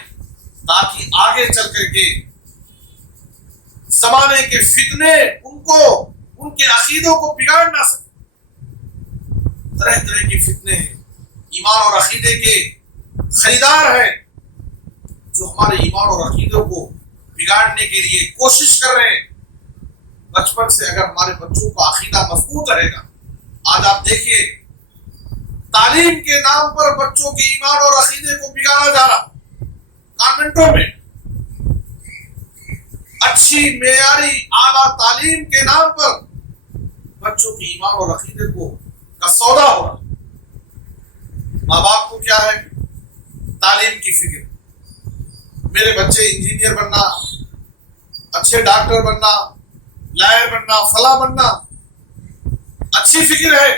تاکہ آگے چل کر کے زمانے کے فتنے ان کو، ان کے عقیدوں کو بگاڑ نہ سکے۔ طرح طرح کے فتنے ہیں، ایمان اور عقیدے کے خریدار ہیں، جو ہمارے ایمان اور عقیدوں کو بگاڑنے کے لیے کوشش کر رہے ہیں. بچپن سے اگر ہمارے بچوں کا عقیدہ مضبوط رہے گا. آج آپ دیکھیے تعلیم کے نام پر بچوں کے ایمان اور عقیدے کو بگاڑا جا رہا. کانوینٹوں میں اچھی معیاری اعلیٰ تعلیم کے نام پر بچوں کے ایمان اور عقیدے کا سودا ہو رہا. ماں باپ کو کیا ہے؟ تعلیم کی فکر. میرے بچے انجینئر بننا، اچھے ڈاکٹر بننا، لائر بننا، فلاں بننا، اچھی فکر ہے.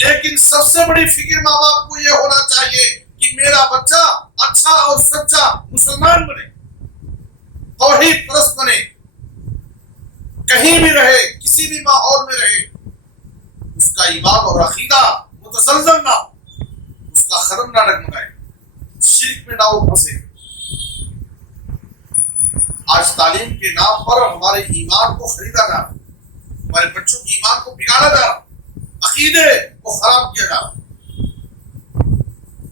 لیکن سب سے بڑی فکر ماں باپ کو یہ ہونا چاہیے کہ میرا بچہ اچھا اور سچا مسلمان بنے، توحید پرست بنے، کہیں بھی رہے، کسی بھی ماحول میں رہے، اس کا ایمان اور عقیدہ متزلزل نہ ہو، اس کا قلم نہ ڈگمگائے، شرک میں نہ ہو پھنسے. آج تعلیم کے نام پر ہمارے ایمان کو خریدا جا رہا، ہمارے بچوں کے ایمان کو بگاڑا جا رہا، عقیدے کو خراب کیا جا رہا.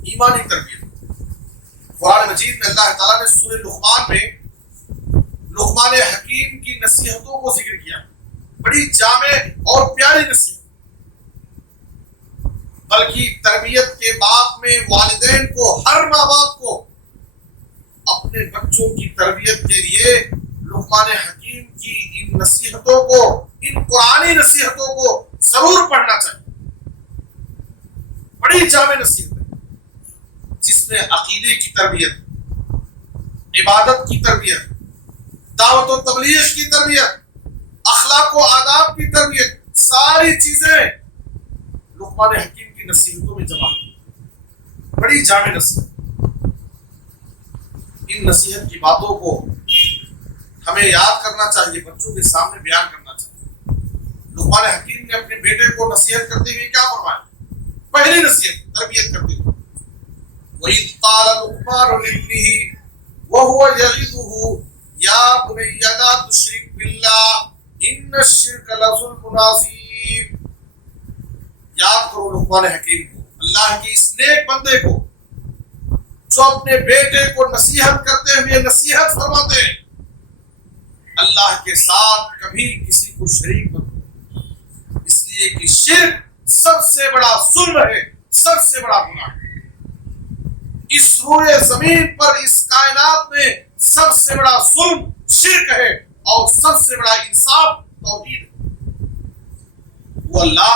ایمانی تربیت. قرآن مجید میں اللہ تعالیٰ نے سورہ لقمان میں لقمان حکیم کی نصیحتوں کو ذکر کیا. بڑی جامع اور پیاری نصیحت. بلکہ تربیت کے باب میں والدین کو، ہر ماں باپ کو اپنے بچوں کی تربیت کے لیے لقمان حکیم کی ان نصیحتوں کو، ان قرآنی نصیحتوں کو ضرور پڑھنا چاہیے. بڑی جامع نصیحت ہے جس میں عقیدے کی تربیت، عبادت کی تربیت، دعوت و تبلیغ کی تربیت، اخلاق و آداب کی تربیت، ساری چیزیں لقمان حکیم کی نصیحتوں میں جمع ہیں. بڑی جامع نصیحت. ان نصیحت کی باتوں کو ہمیں یاد کرنا چاہیے، بچوں کے سامنے بیان کرنا چاہیے. لقمان حکیم نے اپنے بیٹے کو نصیحت کرتے ہوئے کیا فرمایا؟ پہلی نصیحت تربیت کرتے ہوئے وَإِذْ قَالَ لُقْمَانُ لِابْنِهِ وَهُوَ يَعِظُهُ يَا بُنَيَّ لَا تُشْرِكْ بِاللَّهِ إِنَّ الشِّرْكَ لَظُلْمٌ عَظِيمٌ. یاد کرو لقمان حکیم کو، اللہ کے اس نیک بندے کو جو اپنے بیٹے کو نصیحت کرتے ہوئے نصیحت فرماتے ہیں، اللہ کے ساتھ کبھی کسی کو شریک مت کرو، اس لیے کہ شرک سب سے بڑا ظلم ہے، سب سے بڑا گناہ ہے. اس روئے زمین پر، اس کائنات میں سب سے بڑا ظلم شرک ہے، اور سب سے بڑا انصاف توحید ہے. وہ اللہ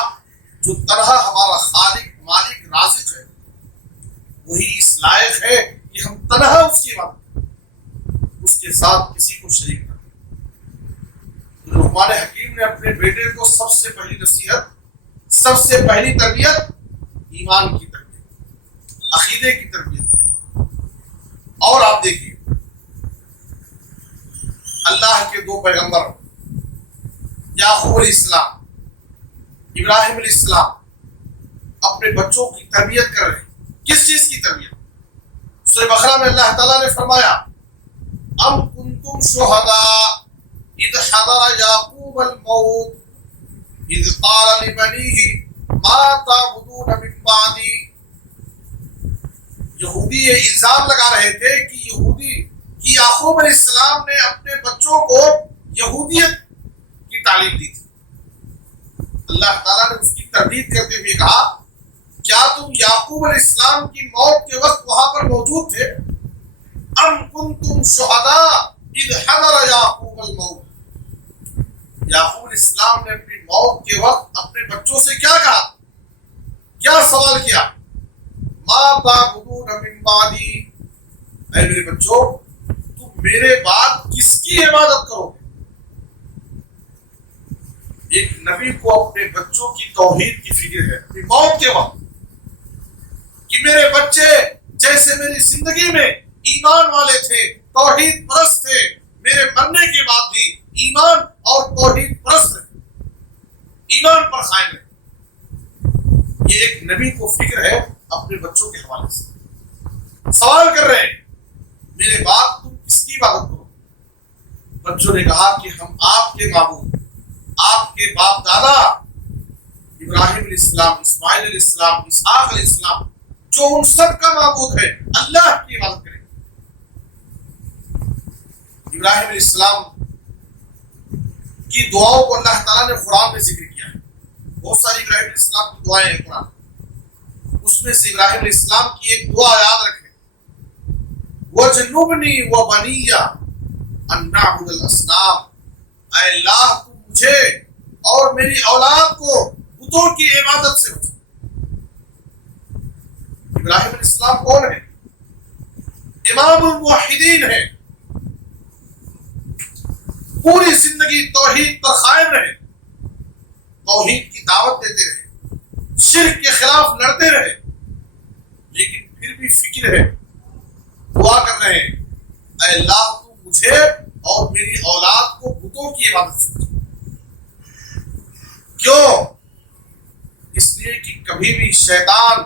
جو طرح ہمارا خالق، مالک، رازق ہے، وہی اس لائق ہے کہ ہم تنہا اس کی عبادت کریں، اس کے ساتھ کسی کو شریک نہ کریں. لقمان حکیم نے اپنے بیٹے کو سب سے پہلی نصیحت، سب سے پہلی تربیت ایمان کی تربیت، عقیدے کی تربیت. اور آپ دیکھیے اللہ کے دو پیغمبر یعقوب علیہ السلام، ابراہیم علیہ السلام اپنے بچوں کی تربیت کر رہے ہیں. کس چیز کی تربیت؟ سورہ بقرہ میں اللہ تعالیٰ نے فرمایا ام کنتم شہداء اذ حضر یعقوب الموت اذ قال لبنیہ ما تعبدون من بعدی. یہودی یہ الزام لگا رہے تھے کہ یعقوب علیہ السلام نے اپنے بچوں کو یہودیت کی تعلیم دی تھی. اللہ تعالیٰ نے اس کی تردید کرتے ہوئے کہا کیا تم یعقوب علیہ السلام کی موت کے وقت وہاں پر موجود تھے؟ ام کنتم شہداء اذ حضر یعقوب الموت. یعقوب علیہ السلام نے اپنی موت کے وقت اپنے بچوں سے کیا کہا، کیا سوال کیا؟ ما تعبدون من بعدی، اے میرے بچوں تم میرے بعد کس کی عبادت کرو گے؟ ایک نبی کو اپنے بچوں کی توحید کی فکر ہے اپنی موت کے وقت، کہ میرے بچے جیسے میری زندگی میں ایمان والے تھے، توحید پرست تھے، میرے مرنے کے بعد بھی ایمان اور توحید پرست رہے، ایمان پر قائم رہے. یہ ایک نبی کو فکر ہے اپنے بچوں کے حوالے سے. سوال کر رہے ہیں میرے باپ تم کس کی عبادت کرو؟ بچوں نے کہا کہ ہم آپ کے معبود، آپ کے باپ دادا ابراہیم علیہ السلام، اسماعیل علیہ السلام، اسحاق علیہ السلام، جو ان سب کا معبود ہے، اللہ کی عبادت کریں. ابراہیم علیہ السلام کی دعاؤں کو اللہ تعالیٰ نے قرآن میں ذکر کیا ہے. بہت ساری ابراہیم علیہ السلام کی دعائیں ہیں قرآن، اس میں سے ابراہیم علیہ السلام کی ایک دعا یاد رکھیں، وَجْنُبْنِي وَبَنِيَّ أَن نَعْبُدَ الْأَصْنَامَ، اے اللہ تو مجھے اور میری اولاد کو بتوں کی عبادت سے بچا. ابراہیم علیہ السلام کون ہے؟ امام الموحدین ہے. پوری زندگی توحید پر قائم رہے، توحید کی دعوت دیتے رہے، شرک کے خلاف لڑتے رہے، لیکن پھر بھی فکر ہے، دعا کر رہے ہیں اے اللہ تو مجھے اور میری اولاد کو بتوں کی عبادت سے بچا. کیوں؟ اس لیے کہ کبھی بھی شیطان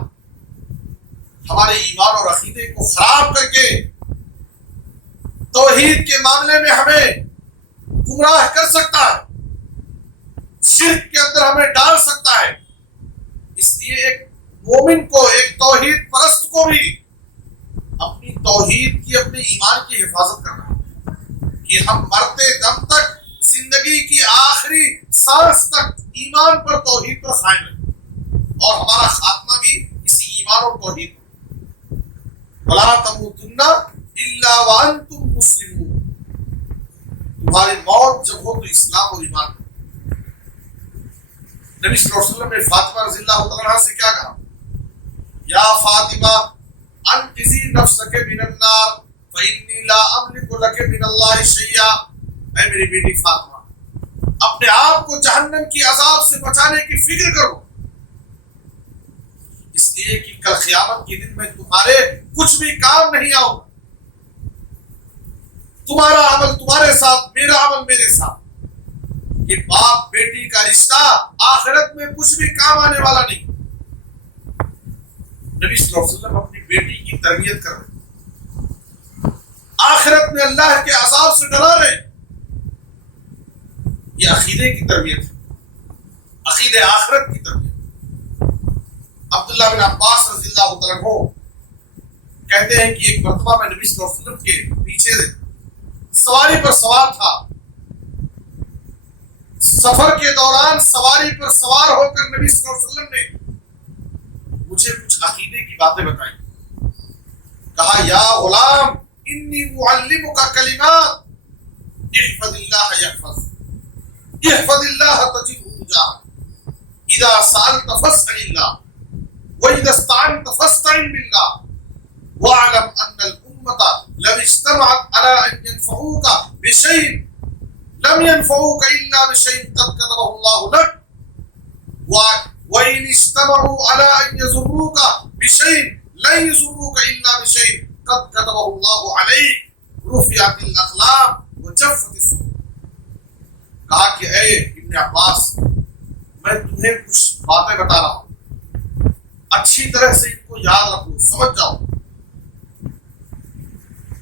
ہمارے ایمان اور عقیدے کو خراب کر کے توحید کے معاملے میں ہمیں گمراہ کر سکتا ہے، شرک کے اندر ہمیں ڈال سکتا ہے. اس لیے ایک مومن کو، ایک توحید پرست کو بھی اپنی توحید کی، اپنے ایمان کی حفاظت کرنا ہے کہ ہم مرتے دم تک، زندگی کی آخری سانس تک ایمان پر، توحید پر قائم رہیں اور ہمارا خاتمہ بھی اسی ایمان اور توحید پر. وَلَا تَمُوتُنَّ إِلَّا وَأَنْتُمْ مُسْلِمُونَ، تمہاری موت جب ہو تو اسلام اور ایمان. نبی صلی اللہ علیہ وسلم نے فاطمہ رضی اللہ تعالیٰ عنہا سے کیا کہا؟ یا فاطمہ انقذی نفسک من النار فإنی لا املک لک من اللہ شیئا، اے میری بیٹی فاطمہ اپنے آپ کو جہنم کی عذاب سے بچانے کی فکر کرو، اس لیے کہ کل قیامت کے دن میں تمہارے کچھ بھی کام نہیں آؤ. تمہارا عمل تمہارے ساتھ، میرا عمل میرے ساتھ. یہ باپ بیٹی کا رشتہ آخرت میں کچھ بھی کام آنے والا نہیں. نبی صلی اللہ علیہ وسلم اپنی بیٹی کی تربیت کر رہے، آخرت میں اللہ کے عذاب سے ڈرا رہے. یہ عقیدے کی تربیت ہے، عقیدے آخرت کی تربیت. عبداللہ بن عباس رضی اللہ تعالیٰ عنہ کہتے ہیں کہ ایک مرتبہ میں نبی صلی اللہ علیہ وسلم کے پیچھے سواری پر سوار تھا. سفر کے دوران سواری پر سوار ہو کر نبی صلی اللہ علیہ وسلم نے مجھے کچھ عقیدے کی باتیں بتائیں. کہا یا غلام انی معلمک کلمات احفظ اللہ یحفظ، احفظ اللہ تجدہ تجاہک، اذا سألت فاسأل اللہ وَإِذَا اسْتَعَنْتَ فَاسْتَعِنْ بِاللَّهِ وَاعْلَمْ أَنَّ الْأُمَّةَ لَوِ اجْتَمَعَتْ عَلَىٰ أَن يَنْفَعُوكَ بِشَيْءٍ لَمْ يَنْفَعُوكَ إِلَّا بِشَيْءٍ قَدْ كَتَبَهُ اللَّهُ لَكَ وَإِنِ اجْتَمَعُوا عَلَىٰ أَن يَضُرُّوكَ بِشَيْءٍ لَن يَضُرُّوكَ إِلَّا بِشَيْءٍ قَدْ كَتَبَهُ اللَّهُ عَلَيْكَ رُفِعَتِ الْأَقْلَامُ وَجَفَّتِ الصُّحُفُ. کہا کہ اے ابن عباس میں تمہیں کچھ باتیں بتا رہا ہوں، اچھی طرح سے ان کو یاد رکھو، سمجھ جاؤ.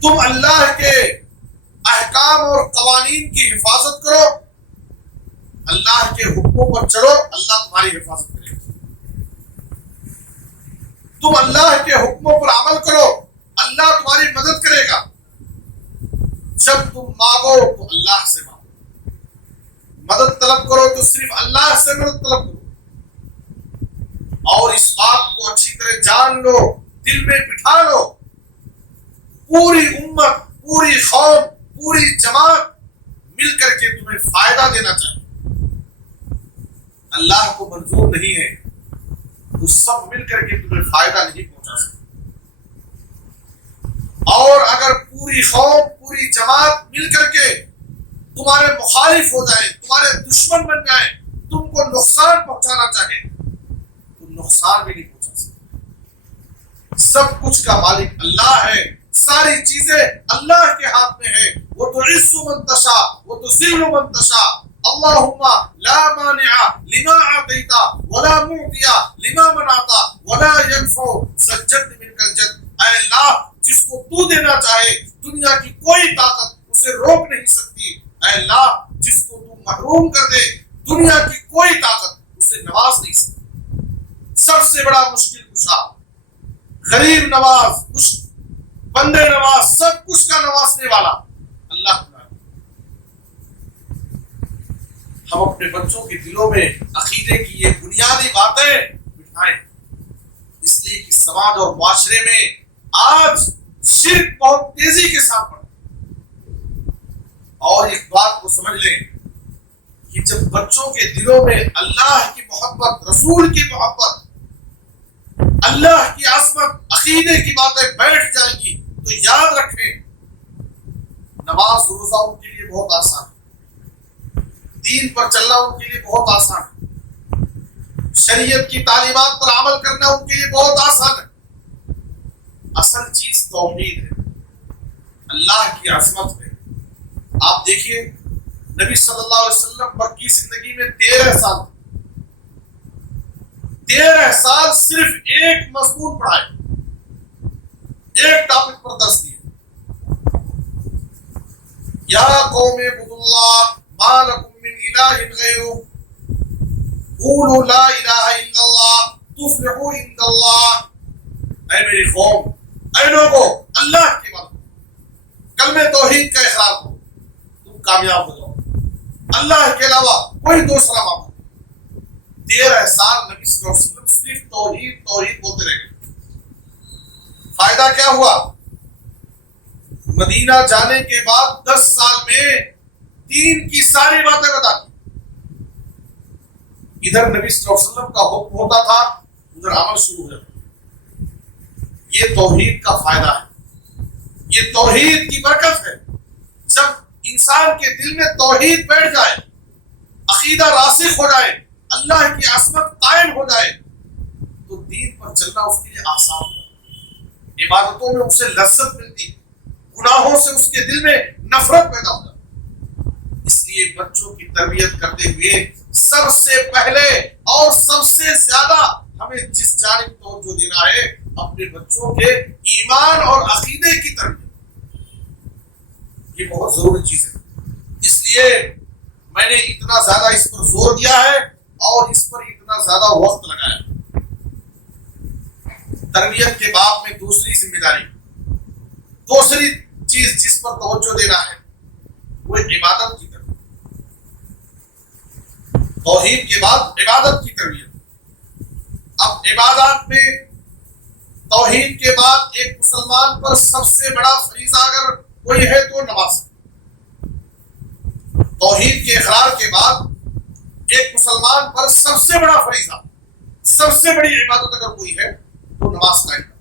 تم اللہ کے احکام اور قوانین کی حفاظت کرو، اللہ کے حکموں پر چلو، اللہ تمہاری حفاظت کرے گا. تم اللہ کے حکموں پر عمل کرو، اللہ تمہاری مدد کرے گا. جب تم مانگو تو اللہ سے مانگو، مدد طلب کرو تو صرف اللہ سے مدد طلب کرو. اور اس بات کو اچھی طرح جان لو، دل میں بٹھا لو، پوری امت، پوری قوم، پوری جماعت مل کر کے تمہیں فائدہ دینا چاہیے. اللہ کو منظور نہیں ہے تو سب مل کر کے تمہیں فائدہ نہیں پہنچا سکتے. اور اگر پوری قوم، پوری جماعت مل کر کے تمہارے مخالف ہو جائیں، تمہارے دشمن بن جائیں، تم کو نقصان پہنچانا چاہے، نقصان بھی نہیں پہنچا سکتے. سب کچھ کا مالک اللہ ہے، ساری چیزیں اللہ کے ہاتھ میں ہے. وہ تو عز من تشاء وہ تو ذل من تشاء. اللہم لا مانع لما اعطیت ولا معطی لما منعت ولا ينفع ذا الجد منک الجد. اے اللہ جس کو تو دینا چاہے دنیا کی کوئی طاقت اسے روک نہیں سکتی. اے اللہ جس کو تو محروم کر دے دنیا کی کوئی طاقت اسے نواز نہیں سکتی. سب سے بڑا مشکل کشا، غریب نواز، بندے نواز، سب کچھ کا نوازنے والا اللہ. ہم اپنے بچوں کے دلوں میں عقیدے کی یہ بنیادی باتیں بٹھائیں، اس لیے کہ سماج اور معاشرے میں آج شرک بہت تیزی کے ساتھ بڑھتا ہے۔ اور ایک بات کو سمجھ لیں کہ جب بچوں کے دلوں میں اللہ کی محبت، رسول کی محبت، اللہ کی عظمت، عقیدے کی باتیں بیٹھ جائیں گی تو یاد رکھیں نماز روزہ ان کے لیے بہت آسان ہے، دین پر چلنا ان کے لیے بہت آسان ہے، شریعت کی تعلیمات پر عمل کرنا ان کے لیے بہت آسان ہے۔ اصل چیز توحید ہے، اللہ کی عظمت ہے۔ آپ دیکھیے نبی صلی اللہ علیہ وسلم مکی زندگی میں 13 سال صرف ایک مضمون پڑھائے، ایک ٹاپک پر درس دیے، یا قوم اعبدوا اللہ ما لکم من الہ غیرہ قولوا لا الہ الا اللہ تفلحوا عند اللہ۔ اے میری قوم، اے لوگو، اللہ کی بات، کلمہ توحید کا اقرار کرو، تم کامیاب ہو جاؤ، اللہ کے علاوہ کوئی دوسرا معبود نہیں۔ 13 سال نبی صلی اللہ علیہ وسلم صرف توحید توحید بولتے رہے۔ فائدہ کیا ہوا؟ مدینہ جانے کے بعد 10 سال میں دین کی ساری باتیں بتا دی۔ ادھر نبی صلی اللہ علیہ وسلم کا حکم ہوتا تھا، ادھر عمل شروع ہو جاتا۔ یہ توحید کا فائدہ ہے، یہ توحید کی برکت ہے۔ جب انسان کے دل میں توحید بیٹھ جائے، عقیدہ راسخ ہو جائے، اللہ کی عظمت قائم ہو جائے تو دین پر چلنا اس کے لیے آسان ہے، عبادتوں میں اسے لذت ملتی ہے، گناہوں سے اس کے دل میں نفرت پیدا ہو جاتی ہے۔ اس لیے بچوں کی تربیت کرتے ہوئے سب سے پہلے اور سب سے زیادہ ہمیں جس جانب توجہ دینا ہے، اپنے بچوں کے ایمان اور عقیدے کی تربیت۔ یہ بہت ضروری چیز ہے، اس لیے میں نے اتنا زیادہ اس پر زور دیا ہے اور اس پر اتنا زیادہ وقت لگایا۔ تربیت کے باب میں دوسری ذمہ داری، دوسری چیز جس پر توجہ دینا ہے وہ عبادت کی تربیت۔ توحید کے بعد عبادت کی تربیت۔ اب عبادات میں توحید کے بعد ایک مسلمان پر سب سے بڑا فریضہ اگر کوئی ہے تو نماز۔ توحید کے اقرار کے بعد ایک مسلمان پر سب سے بڑا فریضہ، سب سے بڑی عبادت اگر کوئی ہے تو نماز قائم کرنا۔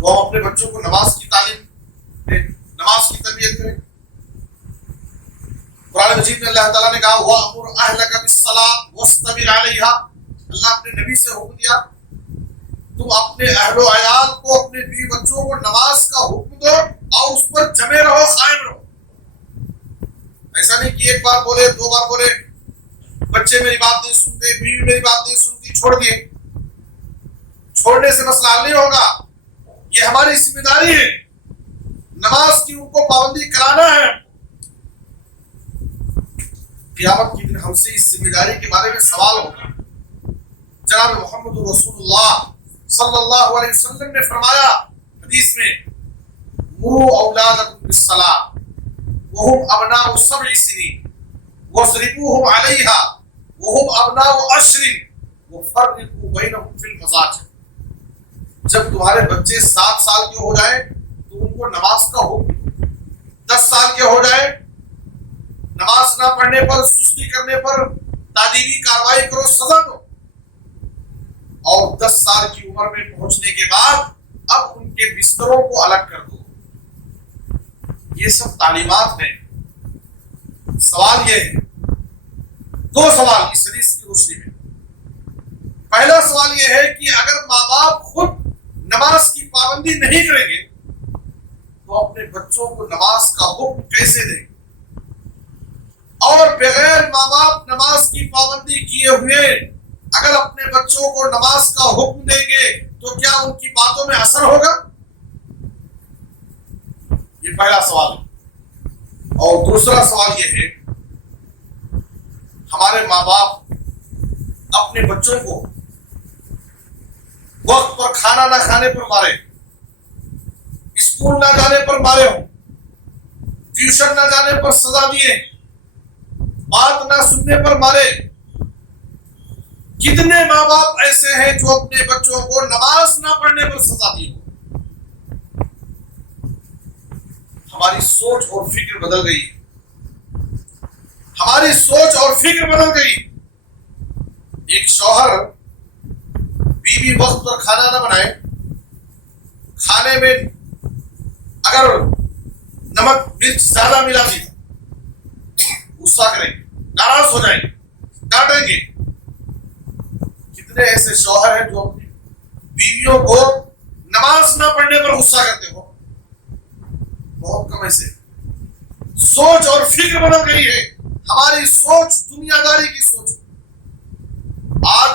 وہ ہم اپنے بچوں کو نماز کی تعلیم دیں، نماز کی تربیت کریں۔ قرآن مجید میں اللہ تعالیٰ نے کہا وَأْمُرْ أَهْلَكَ بِالصَّلَاةِ وَاصْطَبِرْ عَلَيْهَا۔ اللہ اپنے نبی سے حکم دیا تم اپنے اہل و عیال کو، اپنے بیوی بچوں کو نماز کا حکم دو اور اس پر جمے رہو، قائم رہو۔ ایسا نہیں کہ ایک بار بولے، 2 بار بولے، بچے میری بات نہیں سنتے، بیوی میری بات نہیں سنتی، چھوڑ دیے۔ چھوڑنے سے مسئلہ حل نہیں ہوگا، یہ ہماری ذمہ داری ہے، نماز کی ان کو پابندی کرانا ہے۔ قیامت کے دن ہم سے اس ذمہ داری کے بارے میں سوال ہوگا۔ جناب محمد رسول اللہ صلی اللہ علیہ وسلم نے فرمایا حدیث میں مروا اولادکم بالصلاۃ وهم ابناء 7 سنین واضربوهم علیہا وهم ابناء 10 وفرقوا بینہم فی المضاجع۔ جب تمہارے بچے 7 سال کے ہو جائیں تو ان کو نماز کا حکم دو، 10 سال کے ہو جائیں نماز نہ پڑھنے پر، سستی کرنے پر تعدیبی کارروائی کرو، سزا دو، اور 10 سال کی عمر میں پہنچنے کے بعد اب ان کے بستروں کو الگ کر دو۔ یہ سب تعلیمات ہیں۔ سوال یہ ہے، 2 سوال اس حدیث کی روشنی میں۔ پہلا سوال یہ ہے کہ اگر ماں باپ خود نماز کی پابندی نہیں کریں گے تو اپنے بچوں کو نماز کا حکم کیسے دیں گے؟ اور بغیر ماں باپ نماز کی پابندی کیے ہوئے اگر اپنے بچوں کو نماز کا حکم دیں گے تو کیا ان کی باتوں میں اثر ہوگا؟ یہ پہلا سوال ہے۔ اور دوسرا سوال یہ ہے، ہمارے ماں باپ اپنے بچوں کو وقت پر کھانا نہ کھانے پر مارے، اسکول نہ جانے پر مارے ہوں، ٹیوشن نہ جانے پر سزا دیے، بات نہ سننے پر مارے. کتنے ماں باپ ایسے ہیں جو اپنے بچوں کو نماز نہ پڑھنے پر سزا دی ہو. ہماری سوچ اور فکر بدل گئی. ہماری سوچ اور فکر بدل گئی. ایک شوہر بیوی وقت پر کھانا نہ بنائے, کھانے میں اگر نمک مرچ زیادہ ملا دی غصہ کریں گے, ناراض ہو جائیں گے, ڈانٹیں گے. کتنے ایسے شوہر ہیں جو اپنی بیویوں کو نماز نہ پڑھنے پر غصہ کرتے ہو. بہت کم ایسے. سوچ اور فکر بدل گئی ہے. ہماری سوچ دنیا داری کی سوچ. آج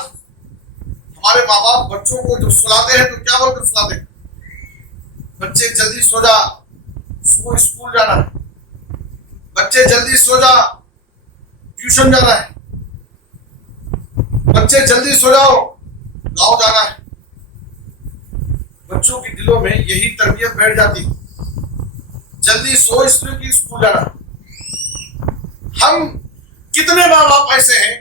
ہمارے ماں باپ بچوں کو جب سلاتے ہیں تو کیا بول کر سلاتے ہیں؟ بچے جلدی سو جا, صبح اسکول جانا ہے. بچے جلدی سو جا, ٹیوشن جانا ہے. بچے جلدی سو جاؤ, گاؤں جانا ہے. بچوں کے دلوں میں یہی تربیت بیٹھ جاتی, جلدی سو اس لیے کہ اسکول جانا ہے. ہم کتنے ماں باپ ایسے ہیں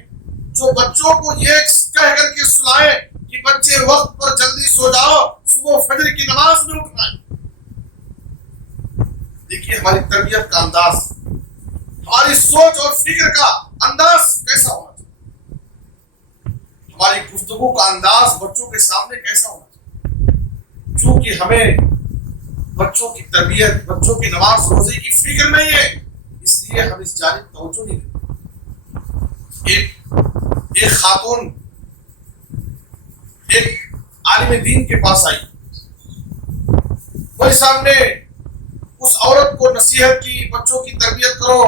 جو بچوں کو یہ کہہ کر کے سلائیں کہ بچے وقت پر جلدی سو جاؤ, صبح فجر کی نماز میں اٹھنا ہے. دیکھیے ہماری تربیت کا انداز, ہماری سوچ اور فکر کا انداز کیسا ہونا چاہیے. ہماری گفتگو کا انداز بچوں کے سامنے کیسا ہونا چاہیے. چونکہ ہمیں بچوں کی تربیت, بچوں کی نماز روزی کی فکر نہیں ہے, اس لیے ہم اس جانب توجہ نہیں دیتے. ایک خاتون ایک عالم دین کے پاس آئی. وہی سامنے اس عورت کو نصیحت کی, بچوں کی تربیت کرو,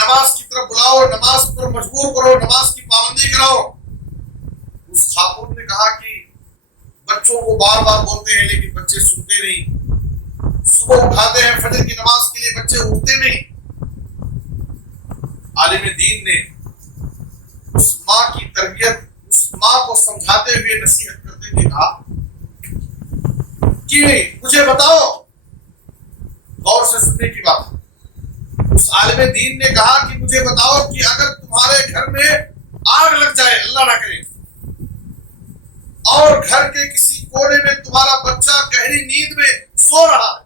نماز کی طرف بلاؤ, نماز پر مجبور کرو, نماز کی پابندی کراؤ. اس خاتون نے کہا کہ بچوں کو بار بار بولتے ہیں لیکن بچے سنتے نہیں. صبح اٹھاتے ہیں فجر کی نماز کے لیے, بچے اٹھتے نہیں. عالم دین نے اس ماں کی تربیت, اس ماں کو سمجھاتے ہوئے نصیحت کرتے ہوئے کہا کہ مجھے بتاؤ, غور سے سننے کی بات. اس عالم دین نے کہا کہ مجھے بتاؤ کہ اگر تمہارے گھر میں آگ لگ جائے, اللہ نہ کرے, اور گھر کے کسی کونے میں تمہارا بچہ گہری نیند میں سو رہا ہے,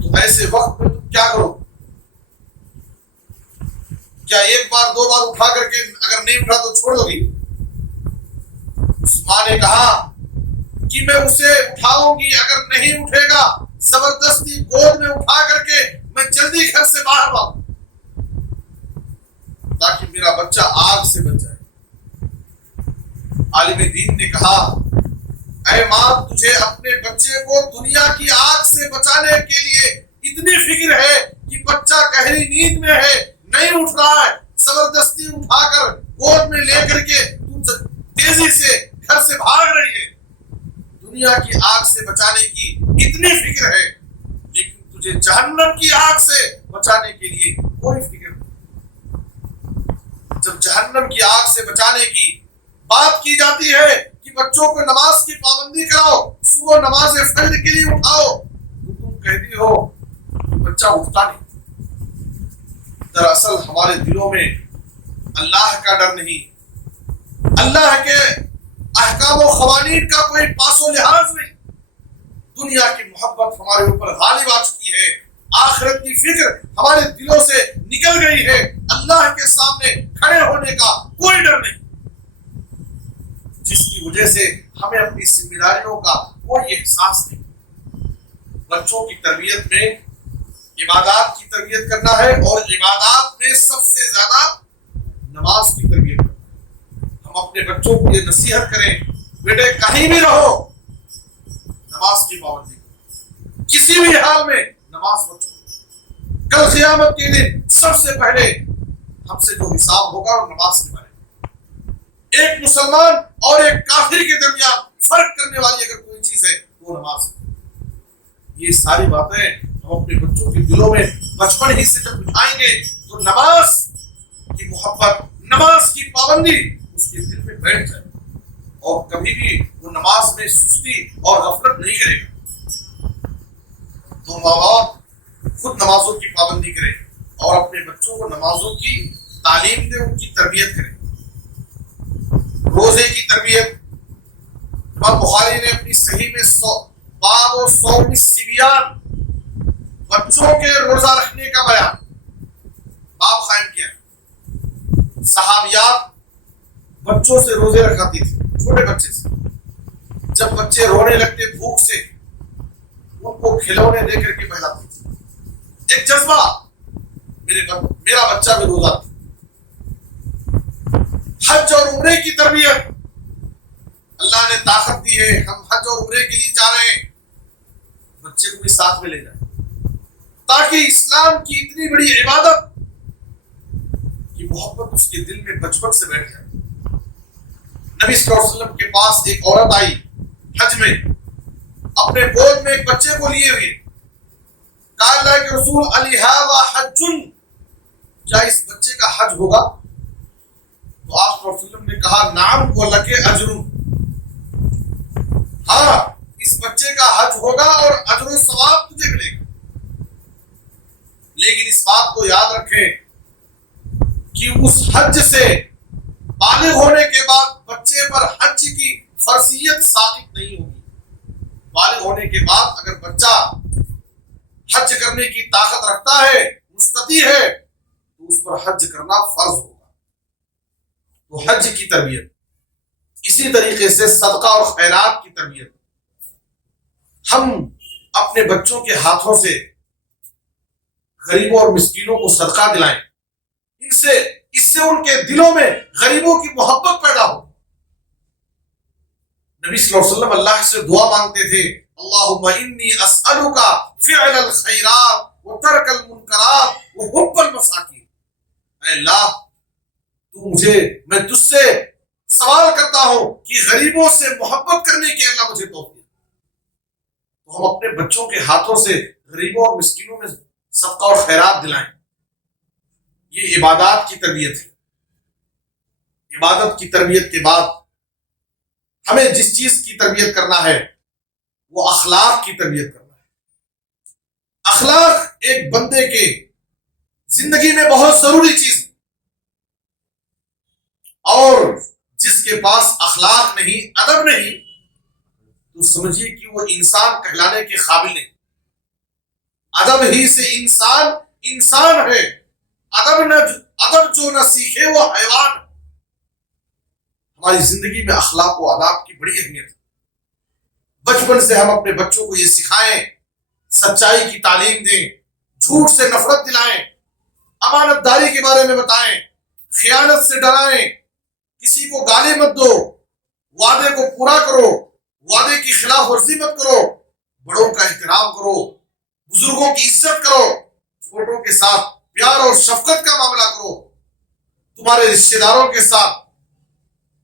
تو ایسے وقت میں تم کیا کرو؟ کیا ایک بار دو بار اٹھا کر کے اگر نہیں اٹھا تو چھوڑ دو گی؟ اس ماں نے کہا کہ میں اسے اٹھاؤں گی, اگر نہیں اٹھے گا زبردستی گود میں اٹھا کر کے میں جلدی گھر سے باہر آؤں تاکہ میرا بچہ آگ سے بچ جائے. عالم دین نے کہا اے ماں, تجھے اپنے بچے کو دنیا کی آگ سے بچانے کے لیے اتنی فکر ہے کہ بچہ گہری نیند میں ہے, نہیں اٹھ رہا ہے, زبردستی اٹھا کر گود میں لے کر کے تیزی سے گھر سے بھاگ رہی ہے. دنیا کی آگ سے بچانے کی اتنی فکر ہے, لیکن تجھے جہنم کی آگ سے بچانے کے لیے کوئی فکر نہیں. جب جہنم کی آگ سے بچانے کی بات کی جاتی ہے کہ بچوں کو نماز کی پابندی کراؤ, صبح نماز فجر کے لیے اٹھاؤ, تو تم کہتی ہو کہ بچہ اٹھتا نہیں. دراصل ہمارے دلوں میں اللہ کا ڈر نہیں, اللہ کے احکام و قوانین کا کوئی پاس و لحاظ نہیں. دنیا کی محبت ہمارے اوپر غالب آ چکی ہے, آخرت کی فکر ہمارے دلوں سے نکل گئی ہے. اللہ کے سامنے کھڑے ہونے کا کوئی ڈر نہیں, جس کی وجہ سے ہمیں اپنی ذمہ داریوں کا کوئی احساس نہیں. بچوں کی تربیت میں عبادات کی تربیت کرنا ہے, اور عبادات میں سب سے زیادہ نماز کی تربیت کرنا ہے. ہم اپنے بچوں کو یہ نصیحت کریں, بیٹے کہیں بھی رہو نماز کی پابندی کرو, کسی بھی حال میں نماز مت چھوڑو. کل قیامت کے دن سب سے پہلے ہم سے جو حساب ہوگا وہ نماز کے بارے میں. ایک مسلمان اور ایک کافر کے درمیان فرق کرنے والی اگر کوئی چیز ہے وہ نماز ہے. یہ ساری باتیں ہم اپنے بچوں کے دلوں میں بچپن ہی سے جب بٹھائیں گے تو نماز کی محبت, نماز کی پابندی اس کے دل میں بیٹھ جائے, اور کبھی بھی وہ نماز میں سستی اور غفلت نہیں کرے گا. تو ماں باپ خود نمازوں کی پابندی کریں, اور اپنے بچوں کو نمازوں کی تعلیم دیں، ان کی تربیت کریں، روزے کی تربیت۔ امام بخاری نے اپنی صحیح میں باب و صوم الصبیان، بچوں کے روزہ رکھنے کا بیان، باب قائم کیا ہے۔ صحابیات بچوں سے روزے رکھاتی تھی، چھوٹے بچے سے، جب بچے رونے لگتے بھوک سے ان کو کھلونے دے کر کے بہلاتی تھی، ایک جذبہ، میرا بچہ بھی روزہ۔ حج اور عمرے کی تربیت، اللہ نے طاقت دی ہے، ہم حج اور عمرے کے لیے جا رہے ہیں، بچے کو بھی ساتھ میں لے جائیں، تاکہ اسلام کی اتنی بڑی عبادت کی محبت اس کے دل میں بچپن سے بیٹھ جائے۔ نبی صلی اللہ علیہ وسلم کے پاس ایک عورت آئی حج میں، اپنے گود میں ایک بچے کو لیے ہوئے، کہا اللہ کے رسول علی ھذا حج، کیا اس بچے کا حج ہوگا؟ تو آپ صلی اللہ علیہ وسلم نے کہا نعم ولک اجر، ہاں اس بچے کا حج ہوگا اور اجر و ثواب تجھے ملے گا، لیکن اس بات کو یاد رکھیں کہ اس حج سے بالغ ہونے کے بعد بچے پر حج کی فرضیت ثابت نہیں ہوگی۔ بالغ ہونے کے بعد اگر بچہ حج کرنے کی طاقت رکھتا ہے، مستطیع ہے، تو اس پر حج کرنا فرض ہوگا۔ تو حج کی تربیت، اسی طریقے سے صدقہ اور خیرات کی تربیت، ہم اپنے بچوں کے ہاتھوں سے غریبوں اور مسکینوں کو صدقہ دلائیں، اس سے ان کے دلوں میں غریبوں کی محبت پیدا ہو۔ نبی صلی اللہ علیہ وسلم اللہ سے دعا مانگتے تھے، اللہم انی اسألک فعل الخیرات وترک المنکرات وحب المساکین، اے اللہ میں تجھ سے سوال کرتا ہوں کہ غریبوں سے محبت کرنے کی اللہ مجھے توفیق دے۔ تو ہم اپنے بچوں کے ہاتھوں سے غریبوں اور مسکینوں میں صدقہ اور خیرات دلائیں، یہ عبادات کی تربیت ہے۔ عبادت کی تربیت کے بعد ہمیں جس چیز کی تربیت کرنا ہے وہ اخلاق کی تربیت کرنا ہے۔ اخلاق ایک بندے کے زندگی میں بہت ضروری چیز ہے، اور جس کے پاس اخلاق نہیں، ادب نہیں، تو سمجھیے کہ وہ انسان کہلانے کے قابل نہیں۔ ادب ہی سے انسان ہے، ادب جو نہ سیکھے وہ حیوان ہے۔ ہماری زندگی میں اخلاق و آداب کی بڑی اہمیت ہے۔ بچپن سے ہم اپنے بچوں کو یہ سکھائیں، سچائی کی تعلیم دیں، جھوٹ سے نفرت دلائیں، امانت داری کے بارے میں بتائیں، خیانت سے ڈرائیں، کسی کو گالی مت دو، وعدے کو پورا کرو، وعدے کی خلاف ورزی مت کرو، بڑوں کا احترام کرو، بزرگوں کی عزت کرو، چھوٹوں کے ساتھ پیار اور شفقت کا معاملہ کرو، تمہارے رشتہ داروں کے ساتھ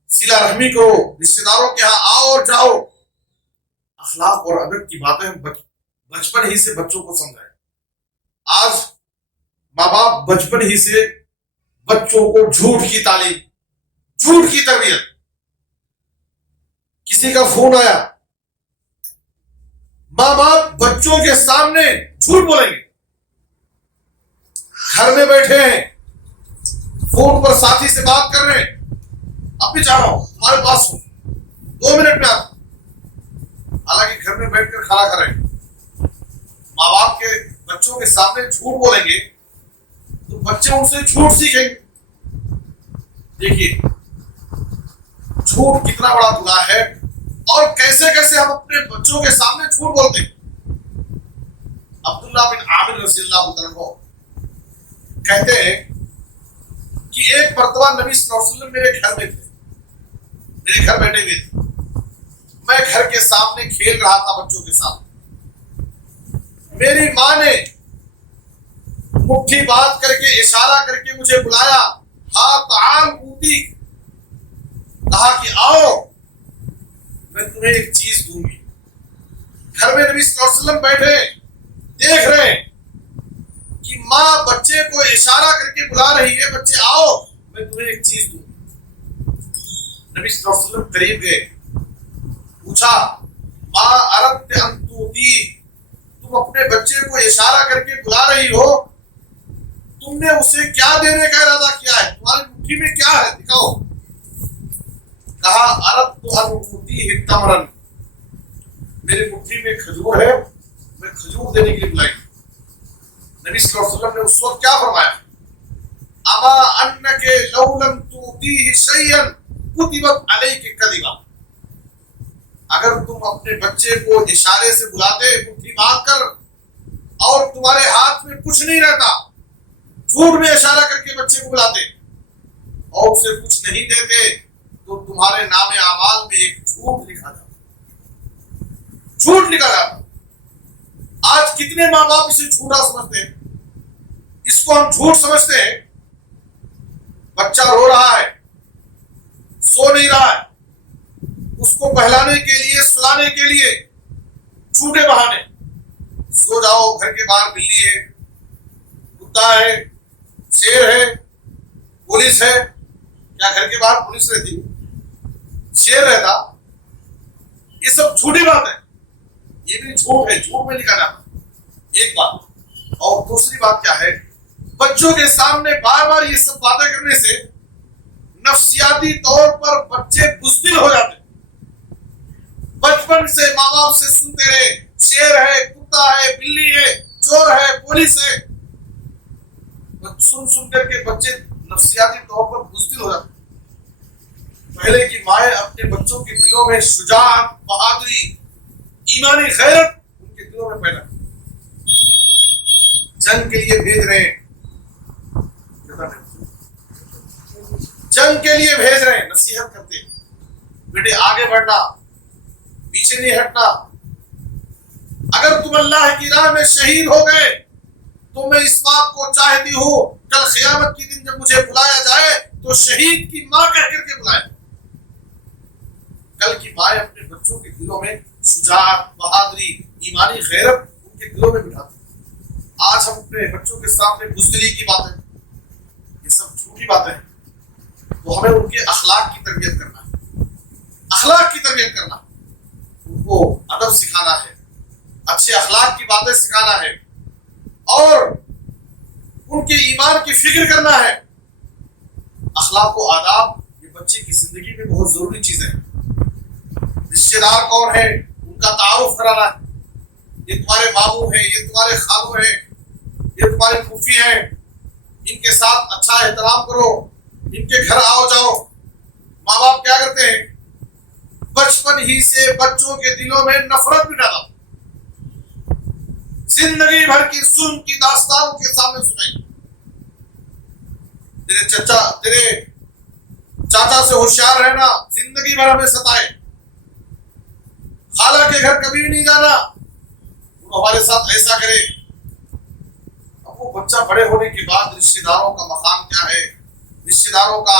صلہ رحمی کرو، رشتہ داروں کے ہاں آؤ اور جاؤ۔ اخلاق اور ادب کی باتیں ہم بچپن ہی سے بچوں کو سمجھائیں۔ آج ماں باپ بچپن ہی سے بچوں کو جھوٹ کی تعلیم، جھوٹ کی تربیت۔ کسی کا فون آیا، ماں باپ بچوں کے سامنے جھوٹ بولیں گے۔ گھر میں بیٹھے ہیں، فون پر ساتھی سے بات کر رہے ہیں، اب بھی جا رہا ہوں تمہارے پاس ہوں، 2 منٹ میں آتا ہوں، حالانکہ گھر میں بیٹھ کر کھانا کھا رہے ہیں۔ ماں باپ کے بچوں کے سامنے جھوٹ بولیں گے تو بچے ان سے جھوٹ سیکھیں گے۔ دیکھیے جھوٹ کتنا بڑا گناہ ہے، اور کیسے کیسے ہم اپنے بچوں کے سامنے جھوٹ بولتے ہیں۔ عبداللہ بن عامر رضی اللہ عنہ کہتے ہیں کہ ایک مرتبہ نبی صلی اللہ علیہ وسلم میرے گھر میں تھے، میرے گھر بیٹھے ہوئے تھے، میں گھر کے سامنے کھیل رہا تھا بچوں کے ساتھ۔ میری ماں نے مٹھی باندھ کر کے اشارہ کر کے مجھے بلایا، ہاں تعال اوتی، کہا کہ آؤ میں تمہیں ایک چیز دوں گی۔ گھر میں نبی صلی اللہ علیہ وسلم بیٹھے دیکھ رہے ہیں کہ ماں بچے کو اشارہ کر کے بلا رہی ہے، بچے آؤ میں تمہیں ایک چیز دوں گی۔ نبی صلی اللہ علیہ وسلم قریب گئے، پوچھا ماں اردت ان توتی، تم اپنے بچے کو اشارہ کر کے بلا رہی ہو، تم نے اسے کیا دینے کا ارادہ کیا ہے؟ تمہاری مٹھی میں کیا ہے؟ دکھاؤ۔ کہا اردت ان اوتیہ تمرن، میری مٹھی میں کھجور ہے، میں کھجور دینے کے لیے بلائی۔ نبی صلی اللہ علیہ وسلم نے اس وقت کیا فرمایا؟ اما انک لو لم توتیہ شیئا کتبت علیک کذبا، اگر تم اپنے بچے کو اشارے سے بلاتے مٹھی باندھ کر اور تمہارے ہاتھ میں کچھ نہیں رہتا، جھوٹ میں اشارہ کر کے بچے کو بلاتے اور اسے کچھ نہیں دیتے، تو تمہارے نام اعمال میں ایک جھوٹ لکھا جاتا، جھوٹ لکھا جاتا۔ آج کتنے ماں باپ اسے جھوٹا سمجھتے ہیں، اس کو ہم جھوٹ سمجھتے ہیں۔ بچہ رو رہا ہے، سو نہیں رہا ہے، اس کو بہلانے کے لیے سلانے کے لیے جھوٹے بہانے، سو جاؤ، گھر کے باہر بلی ہے، کتا ہے، شیر ہے، پولیس ہے۔ کیا گھر کے باہر پولیس رہتی؟ شیر رہتا؟ یہ سب جھوٹی بات ہے، یہ بھی جھوٹ ہے، جھوٹ میں لکھا جاتا ایک بات۔ اور دوسری بات کیا ہے؟ بچوں کے سامنے بار بار یہ سب باتیں کرنے سے نفسیاتی طور پر بچے بزدل ہو جاتے۔ بچپن سے ماں باپ سے سنتے رہے، شیر ہے، کتا ہے، بلی ہے، چور ہے، پولیس ہے، سن سن کر کے بچے نفسیاتی طور پر بزدل ہو جاتے۔ پہلے کی مائیں اپنے بچوں کے دلوں میں شجاعت، بہادری، ایمانی غیرت ان کے دلوں میں پیدا، جنگ کے لیے بھیج رہے ہیں، جنگ کے لیے بھیج رہے ہیں، نصیحت کرتے ہیں، بیٹے آگے بڑھنا، پیچھے نہیں ہٹنا، اگر تم اللہ کی راہ میں شہید ہو گئے تو میں اس بات کو چاہتی ہوں کل قیامت کے دن جب مجھے بلایا جائے تو شہید کی ماں کہہ کر کے بلائے۔ کل کی مائیں اپنے بچوں کے دلوں میں شجاعت، بہادری، ایمانی غیرت ان کے دلوں میں بٹھاتی۔ آج ہم اپنے بچوں کے سامنے بزدلی کی باتیں، یہ سب جھوٹی باتیں ہیں، تو ہمیں ان کے اخلاق کی تربیت کرنا ہے، اخلاق کی تربیت کرنا، ان کو ادب سکھانا ہے، اچھے اخلاق کی باتیں سکھانا ہے، اور ان کے ایمان کی فکر کرنا ہے۔ اخلاق و آداب یہ بچے کی زندگی میں بہت ضروری چیزیں ہیں۔ رشتے دار کون ہے ان کا تعارف کرانا ہے، یہ تمہارے ماموں ہیں، یہ تمہارے خالو ہیں، یہ تمہارے پھوپھی ہیں، ان کے ساتھ اچھا احترام کرو، ان کے گھر آؤ جاؤ۔ ماں باپ کیا کرتے ہیں؟ بچپن ہی سے بچوں کے دلوں میں نفرت بھی ڈالا، زندگی بھر کی ظلم کی داستان ان کے سامنے سنائی۔ تیرے چاچا سے ہوشیار رہنا، زندگی بھر ہمیں ستائے، خالہ کے گھر کبھی نہیں جانا، وہ ہمارے ساتھ ایسا کرے۔ اب وہ بچہ بڑے ہونے کے بعد رشتے داروں کا مقام کیا ہے، رشتے داروں کا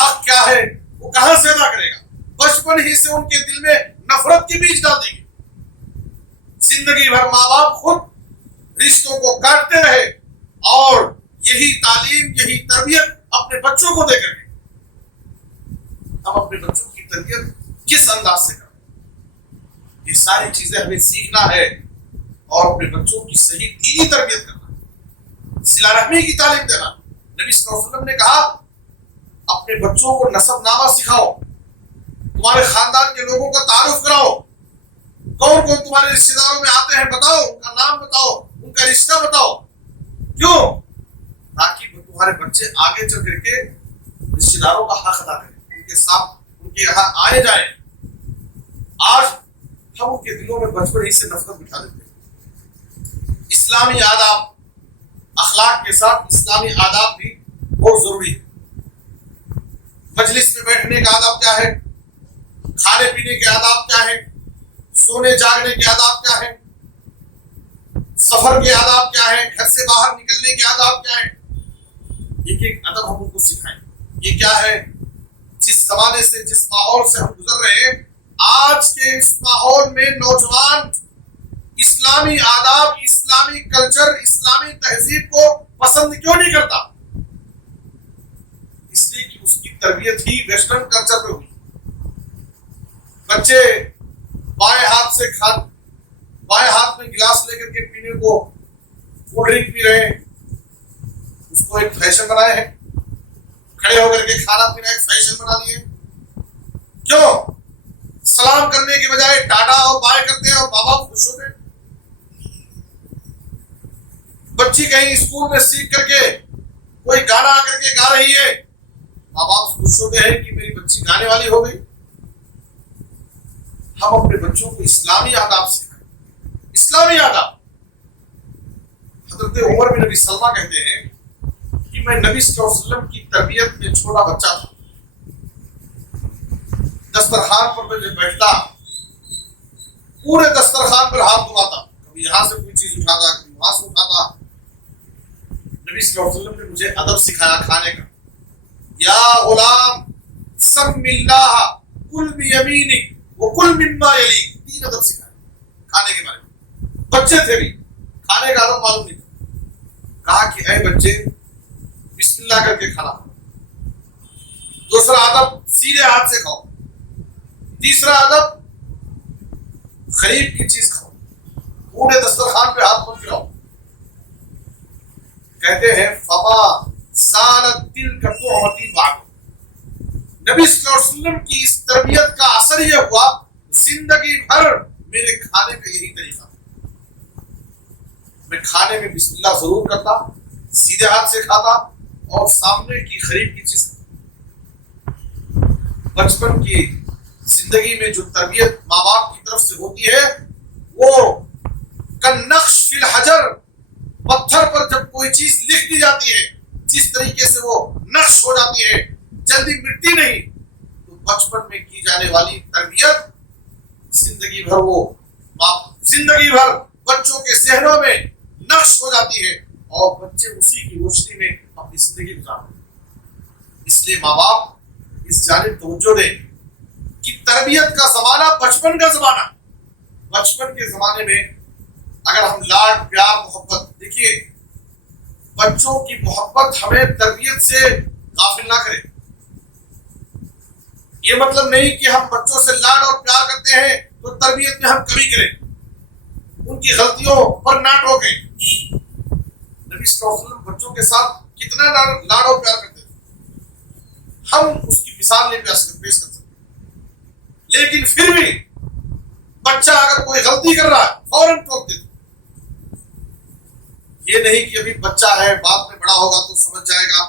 حق کیا ہے، وہ کہاں سے ادا کرے گا؟ بچپن ہی سے ان کے دل میں نفرت کی بیج ڈال دیں گے۔ زندگی بھر ماں باپ خود رشتوں کو کاٹتے رہے، اور یہی تعلیم، یہی تربیت اپنے بچوں کو دے کر کے ہم اپنے بچوں کی تربیت کس انداز سے کریں؟ یہ ساری چیزیں ہمیں سیکھنا ہے، اور اپنے بچوں کی صحیح دینی تربیت کرنا، صلہ رحمی کی تعلیم دینا۔ نبی صلی اللہ علیہ وسلم نے کہا اپنے بچوں کو نسب نامہ سکھاؤ، تمہارے خاندان کے لوگوں کا تعارف کراؤ، کون کون تمہارے رشتے داروں میں آتے ہیں بتاؤ، ان کا نام بتاؤ، ان کا رشتہ بتاؤ۔ کیوں؟ تاکہ تمہارے بچے آگے چل کر کے رشتے داروں کا حق ادا کریں، ان کے ساتھ ان کے یہاں آئے جائیں۔ آج ہم ان کے دلوں میں بچپن ہی سے نفرت بٹھا دیتے ہیں۔ اسلامی آداب، اخلاق کے ساتھ اسلامی آداب بھی بہت ضروری ہے۔ مجلس میں بیٹھنے کا آداب کیا ہے، کھانے پینے کے آداب کیا ہے، سونے جاگنے کے آداب کیا ہے، سفر کے آداب کیا ہے، گھر سے باہر نکلنے کے آداب کیا ہے، ایک ایک ادب ہم ان کو سکھائیں۔ یہ کیا ہے؟ جس زمانے سے، جس ماحول سے ہم گزر رہے ہیں، آج کے اس ماحول میں نوجوان اسلامی آداب، اسلامی کلچر، اسلامی تہذیب کو پسند کیوں نہیں کرتا؟ اس لیے کہ اس کی تربیت ہی ویسٹرن کلچر پہ ہوئی۔ بچے بائیں ہاتھ میں گلاس لے کر کے پینے کو کولڈ ڈرنک پی رہے ہیں، اس کو ایک فیشن بنائے ہیں، کھڑے ہو کر کے کھانا پینا ایک فیشن بنا لیے۔ کیوں؟ سلام کرنے کے بجائے ٹاٹا اور بائے کرتے ہیں اور ماں باپ خوش ہوتے ہیں۔ بچی کہیں اسکول میں سیکھ کر کے کوئی گانا آ کر کے گا رہی ہے، ماں باپ خوش ہوتے ہیں کہ میری بچی گانے والی ہو گئی۔ ہم اپنے بچوں کو اسلامی آداب سکھائیں، اسلامی آداب۔ حضرت عمر بن نبی سلمہ کہتے ہیں کہ میں نبی صلی اللہ علیہ وسلم کی تربیت میں چھوٹا بچہ تھا، دسترخوان پر میں جب بیٹھتا پورے دسترخوان پر ہاتھ دھواتا، کبھی یہاں سے کوئی چیز اٹھاتا، کبھی وہاں سے اٹھاتا۔ نبی صلی اللہ علیہ وسلم نے مجھے ادب سکھایا کھانے کا، یا غلام سم اللہ کل بیمینک وکل مما یلیک، 3 ادب سکھائے کھانے کے بارے میں۔ بچے تھے بھی، کھانے کا ادب معلوم نہیں تھا۔ کہا کہ اے بچے بسم اللہ کر کے کھانا کھاؤ۔ دوسرا ادب سیدھے ہاتھ سے کھاؤ۔ تیسرا ادب غریب کی چیز کھاؤ، پورے دسترخوان پہ ہاتھ مت پھیلاؤ۔ کہتے ہیں فما زالت تلک طعمتی بعد، نبی صلی اللہ علیہ وسلم کی اس تربیت کا اثر یہ ہوا زندگی بھر میرے کھانے کا یہی طریقہ تھا۔ میں کھانے میں بسم اللہ ضرور کرتا، سیدھے ہاتھ سے کھاتا اور سامنے کی غریب کی چیز۔ بچپن کی زندگی میں جو تربیت ماں باپ کی طرف سے ہوتی ہے وہ کالنقش فی الحجر، پتھر پر جب کوئی چیز لکھ دی جاتی ہے جس طریقے سے وہ نقش ہو جاتی ہے، جلدی مٹتی نہیں، تو بچپن میں کی جانے والی تربیت زندگی بھر بچوں کے ذہنوں میں نقش ہو جاتی ہے اور بچے اسی کی روشنی میں اپنی زندگی گزارتے ہیں۔ اس لیے ماں باپ اس جانب توجہ دیں کہ تربیت کا زمانہ بچپن کا زمانہ۔ بچپن کے زمانے میں اگر ہم لاڈ پیار محبت، دیکھیے بچوں کی محبت ہمیں تربیت سے غافل نہ کرے۔ یہ مطلب نہیں کہ ہم بچوں سے لاڈ اور پیار کرتے ہیں تو تربیت میں ہم کمی کریں، ان کی غلطیوں پر نہ ٹوکیں۔ نبی صلی اللہ علیہ وسلم بچوں کے ساتھ کتنا لاڈ اور پیار کرتے تھے، ہم اس کی مثال نہیں پیش کر سکتے۔ لیکن پھر بھی بچہ اگر کوئی غلطی کر رہا ہے فوراً ٹوک دیتے۔ یہ نہیں کہ ابھی بچہ ہے بعد میں بڑا ہوگا تو سمجھ جائے گا۔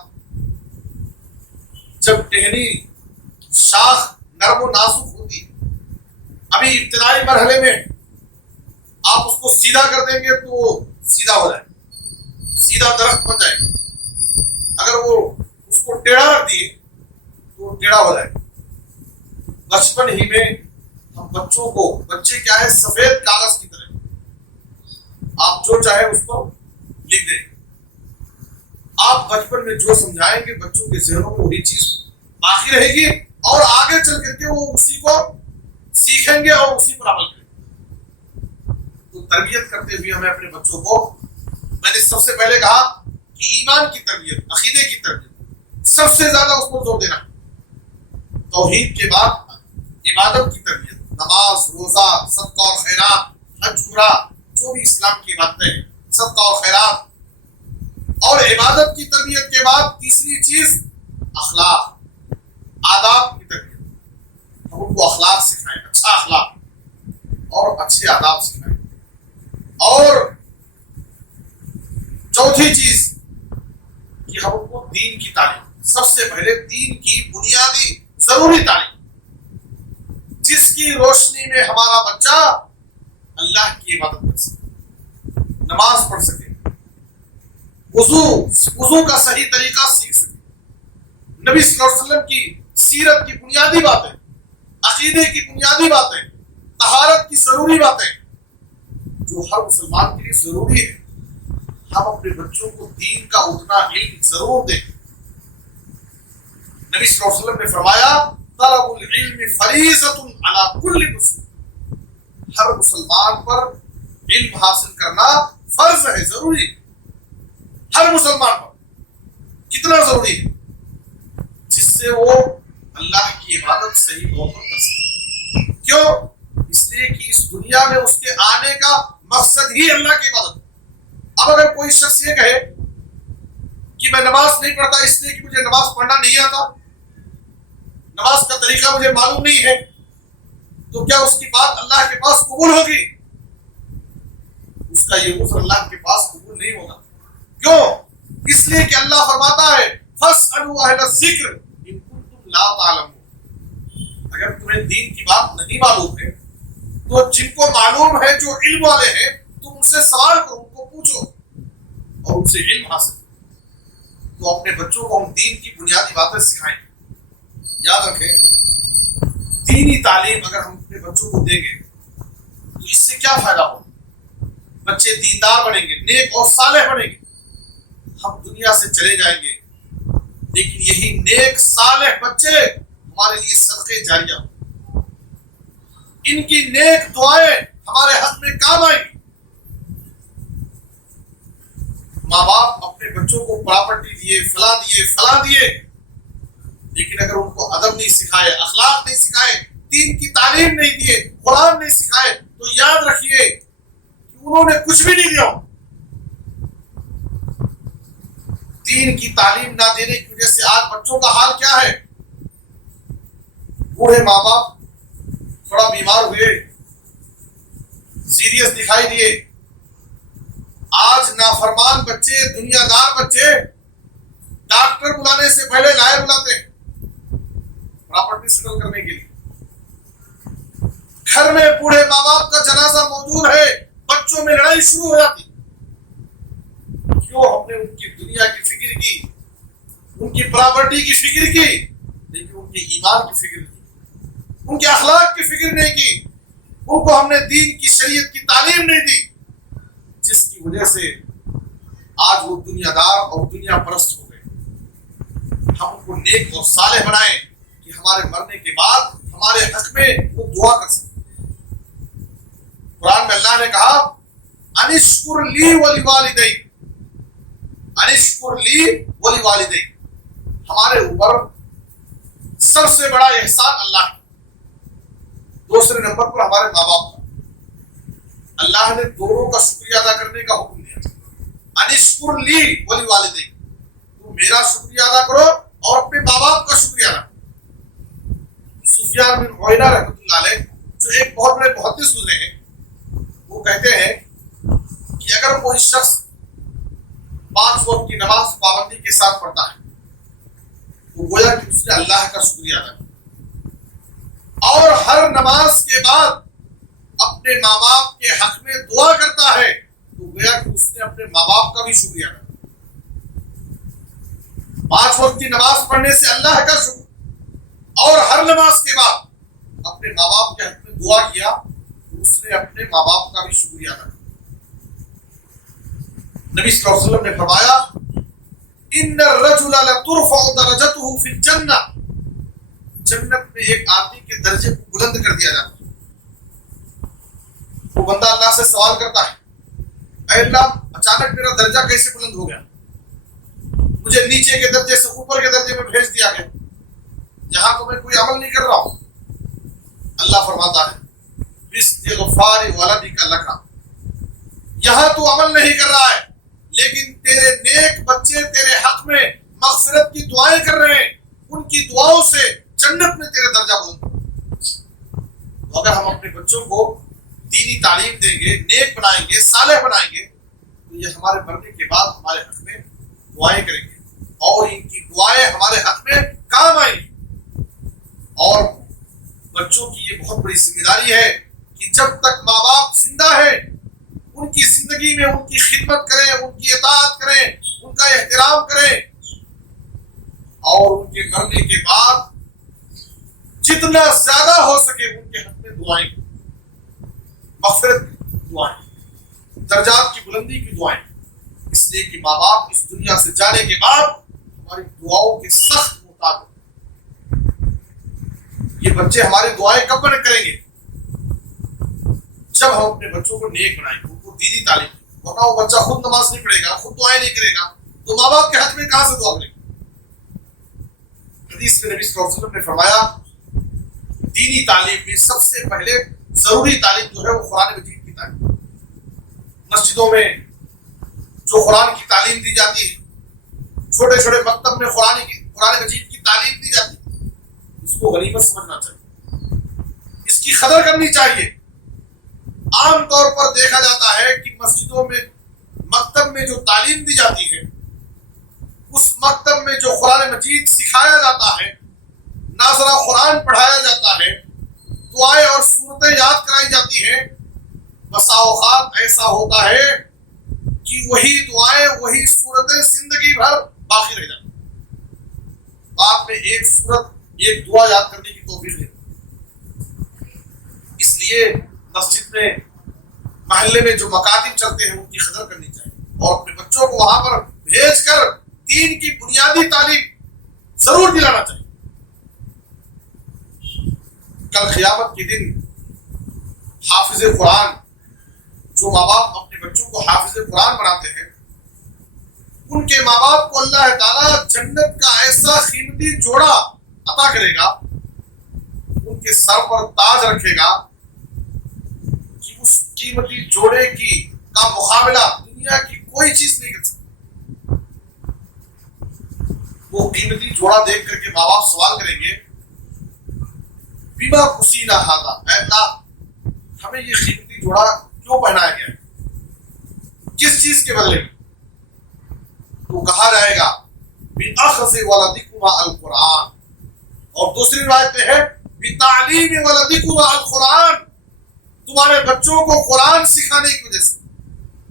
جب ٹہنی شاخ نرم و نازک ہوتی، ابھی ابتدائی مرحلے میں آپ اس کو سیدھا کر دیں گے تو وہ سیدھا ہو جائے، سیدھا درخت بن جائے گا۔ اگر وہ اس کو ٹیڑھا رکھ دیے تو وہ ٹیڑھا ہو جائے گا۔ بچپن ہی میں ہم بچوں کو، بچے کیا ہے سفید کاغذ کی طرح، آپ جو چاہے اس کو لکھ دیں۔ آپ بچپن میں جو سمجھائیں گے بچوں کے ذہنوں میں وہی چیز باقی رہے گی اور آگے چل کر کے وہ اسی کو سیکھیں گے اور اسی پر عمل کریں گے۔ تو تربیت کرتے ہوئے ہمیں اپنے بچوں کو، میں نے سب سے پہلے کہا کہ ایمان کی تربیت، عقیدے کی تربیت سب سے زیادہ اس پر زور دینا۔ توحید کے بعد عبادت کی تربیت، نماز، روزہ، صدقہ اور خیرات، حج، عمرہ، جو بھی اسلام کی عبادتیں ہیں، صدقہ اور خیرات۔ اور عبادت کی تربیت کے بعد تیسری چیز اخلاق، آداب کی تربیت۔ ہم ان کو اخلاق سکھائیں، اچھا اخلاق اور اچھے آداب سکھائیں۔ اور چوتھی چیز کہ ہم ان کو دین کی تعلیم، سب سے پہلے دین کی بنیادی ضروری تعلیم، جس کی روشنی میں ہمارا بچہ اللہ کی عبادت کر سکے، نماز پڑھ سکے، وضو کا صحیح طریقہ سیکھ سکے، نبی صلی اللہ علیہ وسلم کی سیرت کی بنیادی باتیں، عقیدے کی بنیادی باتیں، طہارت کی ضروری باتیں جو ہر مسلمان کے لیے ضروری ہے، ہم اپنے بچوں کو دین کا اتنا علم ضرور دیں۔ نبی صلی اللہ علیہ وسلم نے فرمایا طلب العلم فریضۃ علی کل مسلم، ہر مسلمان پر علم حاصل کرنا فرض ہے، ضروری ہے۔ ہر مسلمان پر کتنا ضروری ہے؟ جس سے وہ اللہ کی عبادت صحیح طور پر کر سکے۔ کیوں؟ اس لیے کہ اس دنیا میں اس کے آنے کا مقصد ہی اللہ کی عبادت ہے۔ اب اگر کوئی شخص یہ کہے کہ میں نماز نہیں پڑھتا اس لیے کہ مجھے نماز پڑھنا نہیں آتا، نماز کا طریقہ مجھے معلوم نہیں ہے، تو کیا اس کی بات اللہ کے پاس قبول ہوگی؟ اس کا یہ عذر اللہ کے پاس قبول نہیں ہوگا۔ کیوں؟ اس لیے کہ اللہ فرماتا ہے فَاسْأَلُوا أَهْلَ الذِّكْرِ إِن كُنتُمْ لَا تَعْلَمُونَ، اگر تمہیں دین کی بات نہیں معلوم ہے تو جن کو معلوم ہے، جو علم والے ہیں، تم ان سے سوال کرو، ان کو پوچھو اور ان سے علم حاصل کرو۔ تو اپنے بچوں کو ہم دین کی بنیادی باتیں سکھائیں۔ یاد رکھیں، دینی تعلیم اگر ہم اپنے بچوں کو دیں گے تو اس سے کیا فائدہ ہوگا؟ بچے دیندار بنیں گے، نیک اور صالح بنیں گے۔ ہم دنیا سے چلے جائیں گے لیکن یہی نیک صالح بچے ہمارے لیے صدقے جاریہ ہوں، ان کی نیک دعائیں ہمارے حق میں کام آئیں گی۔ ماں باپ اپنے بچوں کو پراپرٹی دیے، فلاں دیے، لیکن اگر ان کو ادب نہیں سکھائے، اخلاق نہیں سکھائے، دین کی تعلیم نہیں دیے، قرآن نہیں سکھائے، تو یاد رکھیے کہ انہوں نے کچھ بھی نہیں دیا۔ دین کی تعلیم نہ دینے کی وجہ سے آج بچوں کا حال کیا ہے؟ بوڑھے ماں باپ تھوڑا بیمار ہوئے، سیریس دکھائی دیے، آج نافرمان بچے، دنیا دار بچے ڈاکٹر بلانے سے پہلے لائر بلاتے ہیں پراپرٹی سیٹل کرنے کے لیے۔ گھر میں بوڑھے ماں باپ کا جنازہ موجود ہے، بچوں میں لڑائی شروع ہو جاتی۔ کیوں؟ ہم نے ان کی دنیا کی فکر کی، ان کی پراپرٹی کی فکر کی، لیکن ان کے ایمان کی فکر کی، ان کے اخلاق کی فکر نہیں کی، ان کو ہم نے دین کی شریعت کی تعلیم نہیں دی، جس کی وجہ سے آج وہ دنیا دار اور دنیا پرست ہو گئے۔ ہم ان کو نیک اور صالح بنائیں کہ ہمارے مرنے کے بعد ہمارے حق میں وہ دعا کر سکیں۔ قرآن میں اللہ نے کہا انشکر لی ولوالدیک، انشکر لی ولوالدیک، ہمارے اوپر سب سے بڑا احسان اللہ کا، دوسرے نمبر پر ہمارے ماں باپ کا۔ اللہ نے دونوں کا شکریہ ادا کرنے کا حکم دیا، انشکر لی ولوالدیک، تم میرا شکریہ ادا کرو اور اپنے ماں باپ کا شکریہ ادا کرو۔ سفیان بن عیینہ رحمۃ اللہ علیہ جو ایک بہت بڑے محدث گزرے ہیں، وہ کہتے ہیں کہ اگر کوئی شخص 5 وقت کی نماز پابندی کے ساتھ پڑھتا ہے تو گویا کہ اس نے اللہ کا شکریہ ادا کیا، اور ہر نماز کے بعد اپنے ماں باپ کے حق میں دعا کرتا ہے تو گویا کہ اس نے اپنے ماں باپ کا بھی شکریہ ادا کیا۔ 5 وقت کی نماز پڑھنے سے اللہ کا شکر، اور ہر نماز کے بعد اپنے ماں باپ کے حق میں دعا کیا تو اس نے اپنے ماں باپ کا بھی شکریہ ادا کیا۔ نبی صلی اللہ علیہ وسلم نے فرمایا ان الرجل لترفع درجته فی الجنہ، جنت میں ایک آدمی کے درجے کو بلند کر دیا جاتا ہے۔ وہ بندہ اللہ سے سوال کرتا ہے اے اللہ اچانک میرا درجہ کیسے بلند ہو گیا، مجھے نیچے کے درجے سے اوپر کے درجے میں بھیج دیا گیا، یہاں تو میں کوئی عمل نہیں کر رہا ہوں۔ اللہ فرماتا ہے باستغفار ولدک لک، یہاں تو عمل نہیں کر رہا ہے لیکن تیرے نیک بچے تیرے حق میں مغفرت کی دعائیں کر رہے ہیں، ان کی دعاؤں سے جنت میں تیرے درجہ بلند ہو۔ تو اگر ہم اپنے بچوں کو دینی تعلیم دیں گے، نیک بنائیں گے، صالح بنائیں گے، تو یہ ہمارے مرنے کے بعد ہمارے حق میں دعائیں کریں گے اور ان کی دعائیں ہمارے حق میں کام آئیں گی۔ اور بچوں کی یہ بہت بڑی ذمہ داری ہے کہ جب تک ماں باپ زندہ ہیں ان کی زندگی میں ان کی خدمت کریں، ان کی اطاعت کریں، ان کا احترام کریں، اور ان کے مرنے کے بعد جتنا زیادہ ہو سکے ان کے حق میں دعائیں، مغفرت کی دعائیں، درجات کی بلندی کی دعائیں، اس لیے کہ ماں باپ اس دنیا سے جانے کے بعد ہماری دعاؤں کے سخت محتاج ہوتے ہیں۔ یہ بچے ہماری دعائیں کب کریں گے؟ جب ہم اپنے بچوں کو نیک بنائیں گے، ان کو دینی تعلیم دیں، ورنہ وہ بچہ خود نماز نہیں پڑھے گا، خود دعائیں نہیں کرے گا تو ماں باپ کے حق میں کہاں سے دعا کرے گا؟ حدیث میں نبی صلی اللہ علیہ وسلم نے فرمایا دینی تعلیم میں سب سے پہلے ضروری تعلیم جو ہے وہ قرآن مجید کی تعلیم۔ مسجدوں میں جو قرآن کی تعلیم دی جاتی ہے، چھوٹے چھوٹے مکتب میں قرآن مجید کی تعلیم دی جاتی ہے، اس کو غنیمت سمجھنا چاہیے، اس کی قدر کرنی چاہیے۔ عام طور پر دیکھا جاتا ہے کہ مسجدوں میں مکتب میں جو تعلیم دی جاتی ہے، اس مکتب میں جو قرآن مجید سکھایا جاتا ہے، ناظرہ قرآن پڑھایا جاتا ہے، دعائیں اور سورتیں یاد کرائی جاتی ہیں، بسا اوقات ایسا ہوتا ہے کہ وہی دعائیں وہی سورتیں زندگی بھر باقی رہ جاتی ہیں، بعد میں ایک سورت ایک دعا یاد کرنے کی توفیق نہیں۔ اس لیے مسجد میں محلے میں جو مکاتب چلتے ہیں ان کی قدر کرنی چاہیے اور اپنے بچوں کو وہاں پر بھیج کر دین کی بنیادی تعلیم ضرور دلانا چاہیے۔ کل قیامت کے دن حافظ قرآن، جو ماں باپ اپنے بچوں کو حافظ قرآن بناتے ہیں، ان کے ماں باپ کو اللہ تعالیٰ جنت کا ایسا قیمتی جوڑا عطا کرے گا، ان کے سر پر تاج رکھے گا کہ اس قیمتی جوڑے کا مقابلہ دنیا کی کوئی چیز نہیں کر سکتی۔ وہ قیمتی جوڑا دیکھ کر کے ماں باپ سوال کریں گے، بیما کسینا ہادا، اے اللہ ہمیں یہ قیمتی جوڑا کیوں پہنایا گیا ہے، کس چیز کے بدلے میں؟ تو کہا جائے گا بِأَخْذِ وَلَدِكُمَا الْقُرْآنَ، اور دوسری روایت میں ہے بِتَعْلِيمِ وَلَدِكُمَا الْقُرْآنَ، تمہارے بچوں کو قرآن سکھانے کی وجہ سے،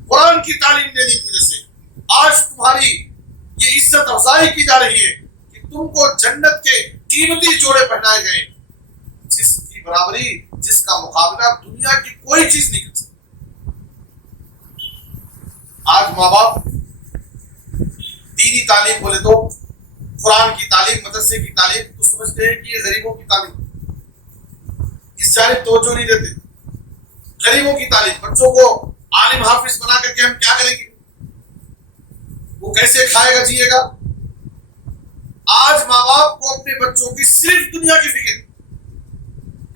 قرآن کی تعلیم دینے کی وجہ سے آج تمہاری یہ عزت افزائی کی جا رہی ہے کہ تم کو جنت کے قیمتی جوڑے پہنائے گئے، جس کی برابری، جس کا مقابلہ دنیا کی کوئی چیز نہیں کر سکتی۔ آج ماں باپ دینی تعلیم بولے تو قرآن کی تعلیم، مدرسے کی تعلیم تو سمجھتے ہیں کہ یہ غریبوں کی تعلیم، اس جانب توجہ نہیں دیتے۔ غریبوں کی تعلیم، بچوں کو عالم حافظ بنا کر کے ہم کیا کریں گے، وہ کیسے کھائے گا جیے گا؟ آج ماں باپ کو اپنے بچوں کی صرف دنیا کی فکر،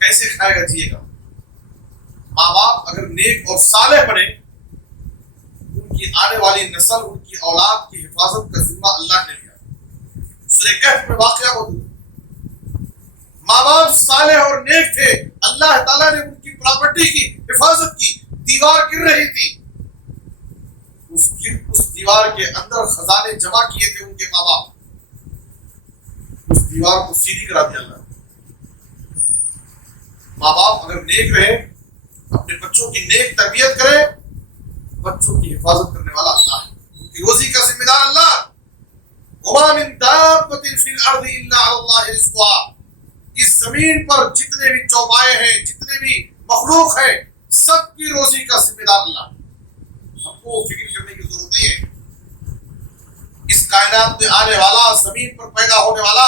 کیسے کھائے گا جیے گا۔ ماں باپ اگر نیک اور صالح بنے، ان کی آنے والی نسل، ان کی اولاد کی حفاظت کا ذمہ اللہ نے لیا۔ سورہ کہف میں واقعہ موجود ہے، ماں باپ صالح اور نیک تھے، اللہ تعالیٰ نے ان کی پراپرٹی کی حفاظت کی، دیوار گر رہی تھی، اس دیوار کے اندر خزانے جمع کیے تھے ان کے ماں باپ، اس دیوار کو سیدھی کرا دیا اللہ۔ ماں باپ اگر نیک رہے، اپنے بچوں کی نیک تربیت کرے، بچوں کی حفاظت کرنے والا اللہ ہے، ان کی روزی کا ذمہ دار اللہ۔ وَمَا مِن دَابَّةٍ فِي الْأَرْضِ إِلَّا عَلَى اللَّهِ رِزْقُهَا، اس زمین پر جتنے بھی چوپائے ہیں، جتنے بھی مخلوق ہیں، سب کی روزی کا ذمہ دار اللہ ہے۔ ہم کو فکر کرنے کی ضرورت نہیں ہے۔ اس کائنات میں آنے والا، زمین پر پیدا ہونے والا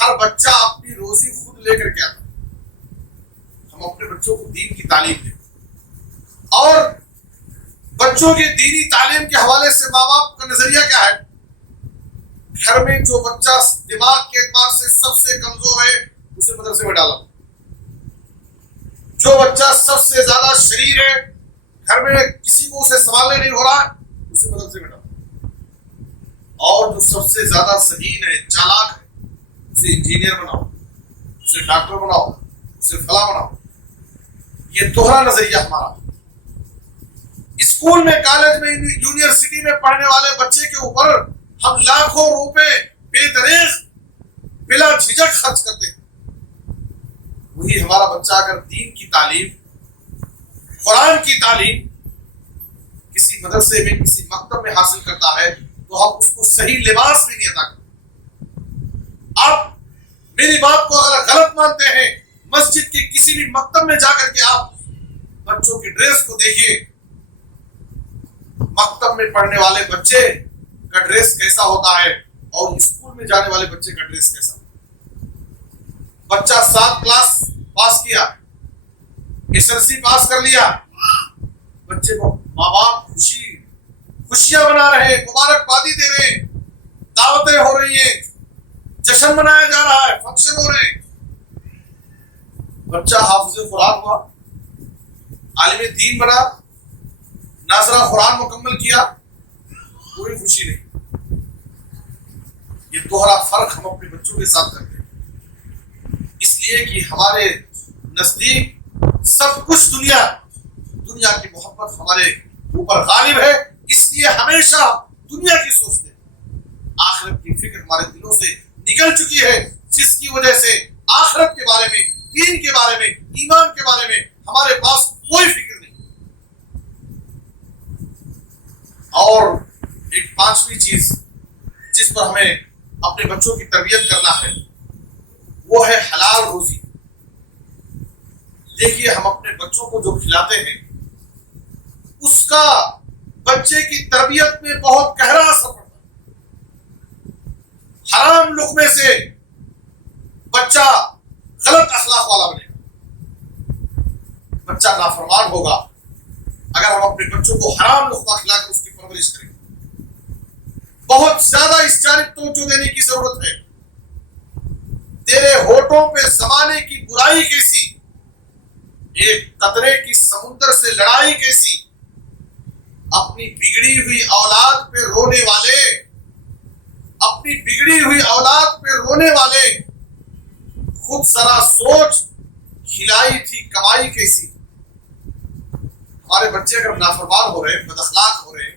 ہر بچہ اپنی روزی خود لے کر کے آتا ہے۔ ہم اپنے بچوں کو دین کی تعلیم دیں، اور بچوں کی دینی تعلیم کے حوالے سے ماں باپ کا نظریہ کیا ہے؟ گھر میں جو بچہ دماغ کے اعتبار سے سب سے کمزور ہے اسے مدرسے میں ڈالا، جو بچہ سب سے زیادہ شریر ہے، گھر میں کسی کو اسے سنبھالنے نہیں ہو رہا، اسے مدرسے میں ڈالا، اور جو سب سے زیادہ ذہین ہے، چالاک ہے، اسے انجینئر بناؤ، اسے ڈاکٹر بناؤ، اسے فلاں بناؤ۔ یہ دوہرا نظریہ ہمارا۔ اسکول میں، کالج میں، یونیورسٹی میں پڑھنے والے بچے کے اوپر ہم لاکھوں روپے بے دریغ بلا جھجک خرچ کرتے ہیں۔ وہی ہمارا بچہ اگر دین کی تعلیم، قرآن کی تعلیم کسی مدرسے میں، کسی مکتب میں حاصل کرتا ہے تو ہم اس کو صحیح لباس بھی نہیں عطا کرتے۔ آپ میری بات کو اگر غلط مانتے ہیں، مسجد کے کسی بھی مکتب میں جا کر کے آپ بچوں کی ڈریس کو دیکھیے، مکتب میں پڑھنے والے بچے کا ڈریس کیسا ہوتا ہے اور اسکول میں جانے والے بچے کا ڈریس کیسا ہوتا ہے۔ بچہ 7 کلاس پاس کیا، SSLC پاس کر لیا، بچے کو ماں باپ خوشیاں بنا رہے ہیں، مبارکبادی دے رہے ہیں، دعوتیں ہو رہی ہیں، جشن منایا جا رہا ہے، فنکشن ہو رہے ہیں۔ بچہ حافظ قرآن ہوا، عالم دین بنا، ناظرہ قرآن مکمل کیا، کوئی خوشی نہیں۔ یہ دوہرا فرق ہم اپنے بچوں کے ساتھ کرتے ہیں، اس لیے کہ ہمارے نزدیک سب کچھ دنیا کی محبت ہمارے اوپر غالب ہے، اس لیے ہمیشہ دنیا کی سوچتے ہیں۔ آخرت کی فکر ہمارے دلوں سے نکل چکی ہے، جس کی وجہ سے آخرت کے بارے میں، دین کے بارے میں، ایمان کے بارے میں ہمارے پاس کوئی فکر نہیں۔ اور ایک پانچویں چیز جس پر ہمیں اپنے بچوں کی تربیت کرنا ہے وہ ہے حلال روزی۔ دیکھیے ہم اپنے بچوں کو جو کھلاتے ہیں اس کا بچے کی تربیت میں بہت گہرا اثر پڑتا ہے۔ حرام لقمے سے بچہ غلط اخلاق والا بنے گا، بچہ نافرمان ہوگا اگر ہم اپنے بچوں کو حرام لقمہ کھلا کر اس کی پرورش کریں۔ بہت زیادہ اس جانب توجہ دینے کی ضرورت ہے۔ تیرے ہونٹوں پہ زمانے کی برائی کیسی، ایک قطرے کی سمندر سے لڑائی کیسی، اپنی بگڑی ہوئی اولاد پہ رونے والے، اپنی بگڑی ہوئی اولاد پہ رونے والے، خود ذرا سوچ کھلائی تھی کمائی کیسی۔ ہمارے بچے اگر نافرمان ہو رہے ہیں، بد اخلاق ہو رہے ہیں،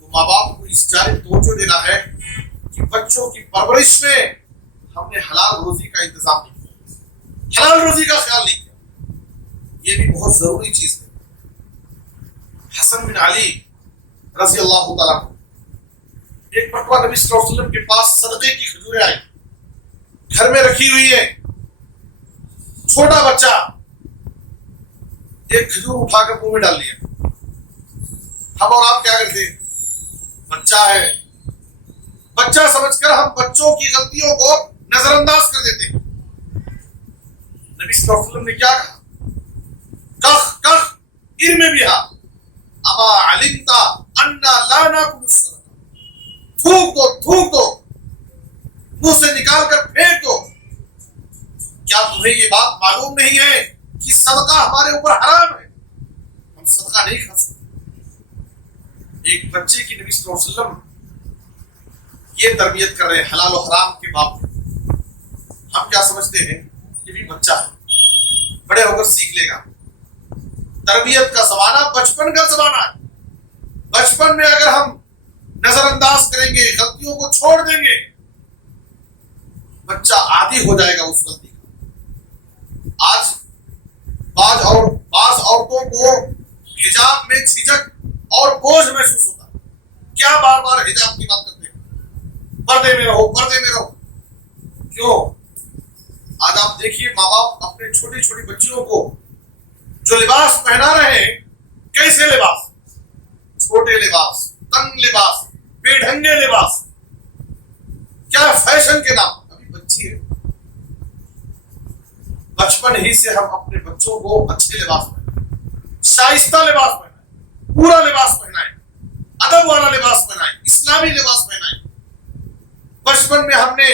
تو ماں باپ کو اس جانب توجہ دینا ہے کہ بچوں کی پرورش میں ہم نے حلال روزی کا انتظام نہیں کیا، حلال روزی کا خیال نہیں کیا۔ یہ بھی بہت ضروری چیز ہے۔ حسن بن علی رضی اللہ تعالیٰ ایک مرتبہ نبی صلی اللہ علیہ وسلم کے پاس صدقے کی کھجوریں آئی، گھر میں رکھی ہوئی ہے، چھوٹا بچہ ایک کھجور اٹھا کر منہ میں ڈال لیا۔ ہم اور آپ کیا کرتے ہیں؟ بچہ ہے، بچہ سمجھ کر ہم بچوں کی غلطیوں کو نظر انداز کر دیتے ہیں۔ نبی صلی اللہ علیہ وسلم نے کیا کہا؟ کخ کخ ارم بہا اما علمت انا لا ناکل الصدقہ، تھوک دو، تھوک دو، منہ سے نکال کر پھینک دو۔ کیا تمہیں یہ بات معلوم نہیں ہے کہ صدقہ ہمارے اوپر حرام ہے، ہم صدقہ نہیں کھا سکتے۔ ایک بچے کی نبی صلی اللہ علیہ وسلم یہ تربیت کر رہے ہیں حلال و حرام کے باب میں۔ ہم کیا سمجھتے ہیں؟ یہ بھی بچہ ہے، بڑے ہو کر سیکھ لے گا۔ تربیت کا زمانہ بچپن کا زمانہ ہے۔ بچپن میں اگر ہم نظر انداز کریں گے، غلطیوں کو چھوڑ دیں گے، بچہ عادی ہو جائے گا اس غلطی کا۔ آج بعض عورتوں کو حجاب میں جھجک اور بوجھ محسوس ہوتا ہے، کیا بار بار حجاب کی بات کرتے ہیں، پردے میں رہو، پردے میں رہو۔ کیوں؟ آج آپ دیکھیے ماں باپ اپنے چھوٹی چھوٹی بچیوں کو جو لباس پہنا رہے ہیں، کیسے لباس؟ چھوٹے لباس، تنگ لباس، بے ڈھنگے لباس، کیا فیشن کے نام، ابھی بچی ہے۔ بچپن ہی سے ہم اپنے بچوں کو اچھے لباس پہنائیں، شائستہ لباس پہنائیں، پورا لباس پہنائیں، ادب والا لباس پہنائیں، اسلامی لباس پہنائیں۔ بچپن میں ہم نے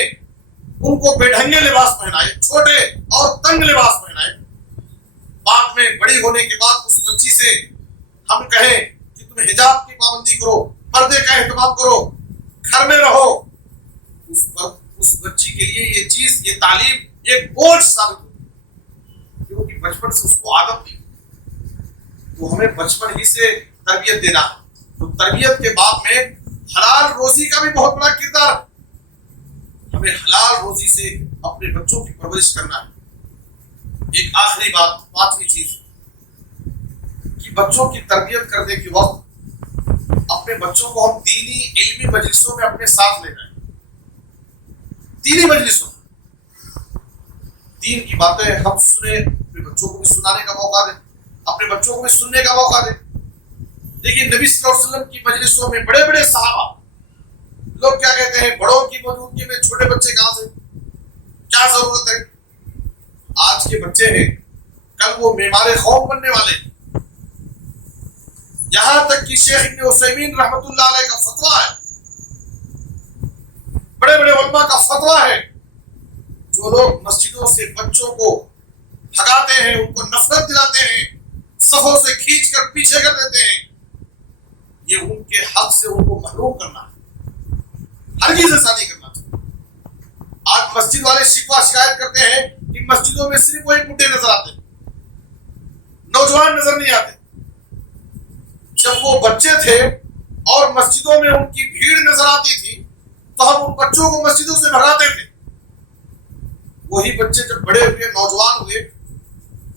ان کو بے ڈھنگے لباس پہنائے، چھوٹے اور تنگ لباس پہنائے۔ بعد میں بڑی ہونے کے بعد اس بچی سے ہم کہیں کہ تم حجاب کی پابندی کرو، پردے کا اہتمام کرو، گھر میں رہو، اس بچی کے لیے یہ چیز، یہ تعلیم ایک بوجھ ثابت ہوتی، کیونکہ بچپن سے اس کو عادت نہیں۔ تو ہمیں بچپن ہی سے تربیت دینا ہے۔ تو تربیت کے باب میں حلال روزی کا بھی بہت بڑا کردار ہے۔ ہمیں حلال روزی سے اپنے بچوں کی پرورش کرنا ہے۔ ایک آخری بات، پانچویں چیز کہ بچوں کی تربیت کرنے کے وقت اپنے بچوں کو ہم دینی علمی مجلسوں میں اپنے ساتھ لے جائیں۔ دینی مجلسوں میں دین کی باتیں ہم سنیں، اپنے بچوں کو بھی سنانے کا موقع دیں، اپنے بچوں کو بھی سننے کا موقع دیں۔ لیکن نبی صلی اللہ علیہ وسلم کی مجلسوں میں بڑے بڑے صحابہ، لوگ کیا کہتے ہیں، بڑوں کی موجودگی میں چھوٹے بچے کہاں سے، کیا ضرورت ہے؟ آج کے بچے ہیں، کل وہ معمار قوم بننے والے ہیں۔ یہاں تک کہ شیخ ابن عثیمین رحمۃ اللہ علیہ کا فتویٰ ہے، بڑے بڑے علماء کا فتویٰ ہے، جو لوگ مسجدوں سے بچوں کو بھگاتے ہیں، ان کو نفرت دلاتے ہیں، صفوں سے کھینچ کر پیچھے کر دیتے ہیں، یہ ان کے حق سے ان کو محروم کرنا ہے۔ ہرگز ایسا نہیں کرنا چاہیے۔ اب مسجد والے شکوہ شکایت کرتے ہیں کہ مسجدوں میں صرف وہی بڈھے نظر آتے، نوجوان نظر نہیں آتے۔ جب وہ بچے تھے اور مسجدوں میں ان کی بھیڑ نظر آتی تھی تو ہم ان بچوں کو مسجدوں سے بھگاتے تھے۔ وہی بچے جب بڑے ہوئے، نوجوان ہوئے،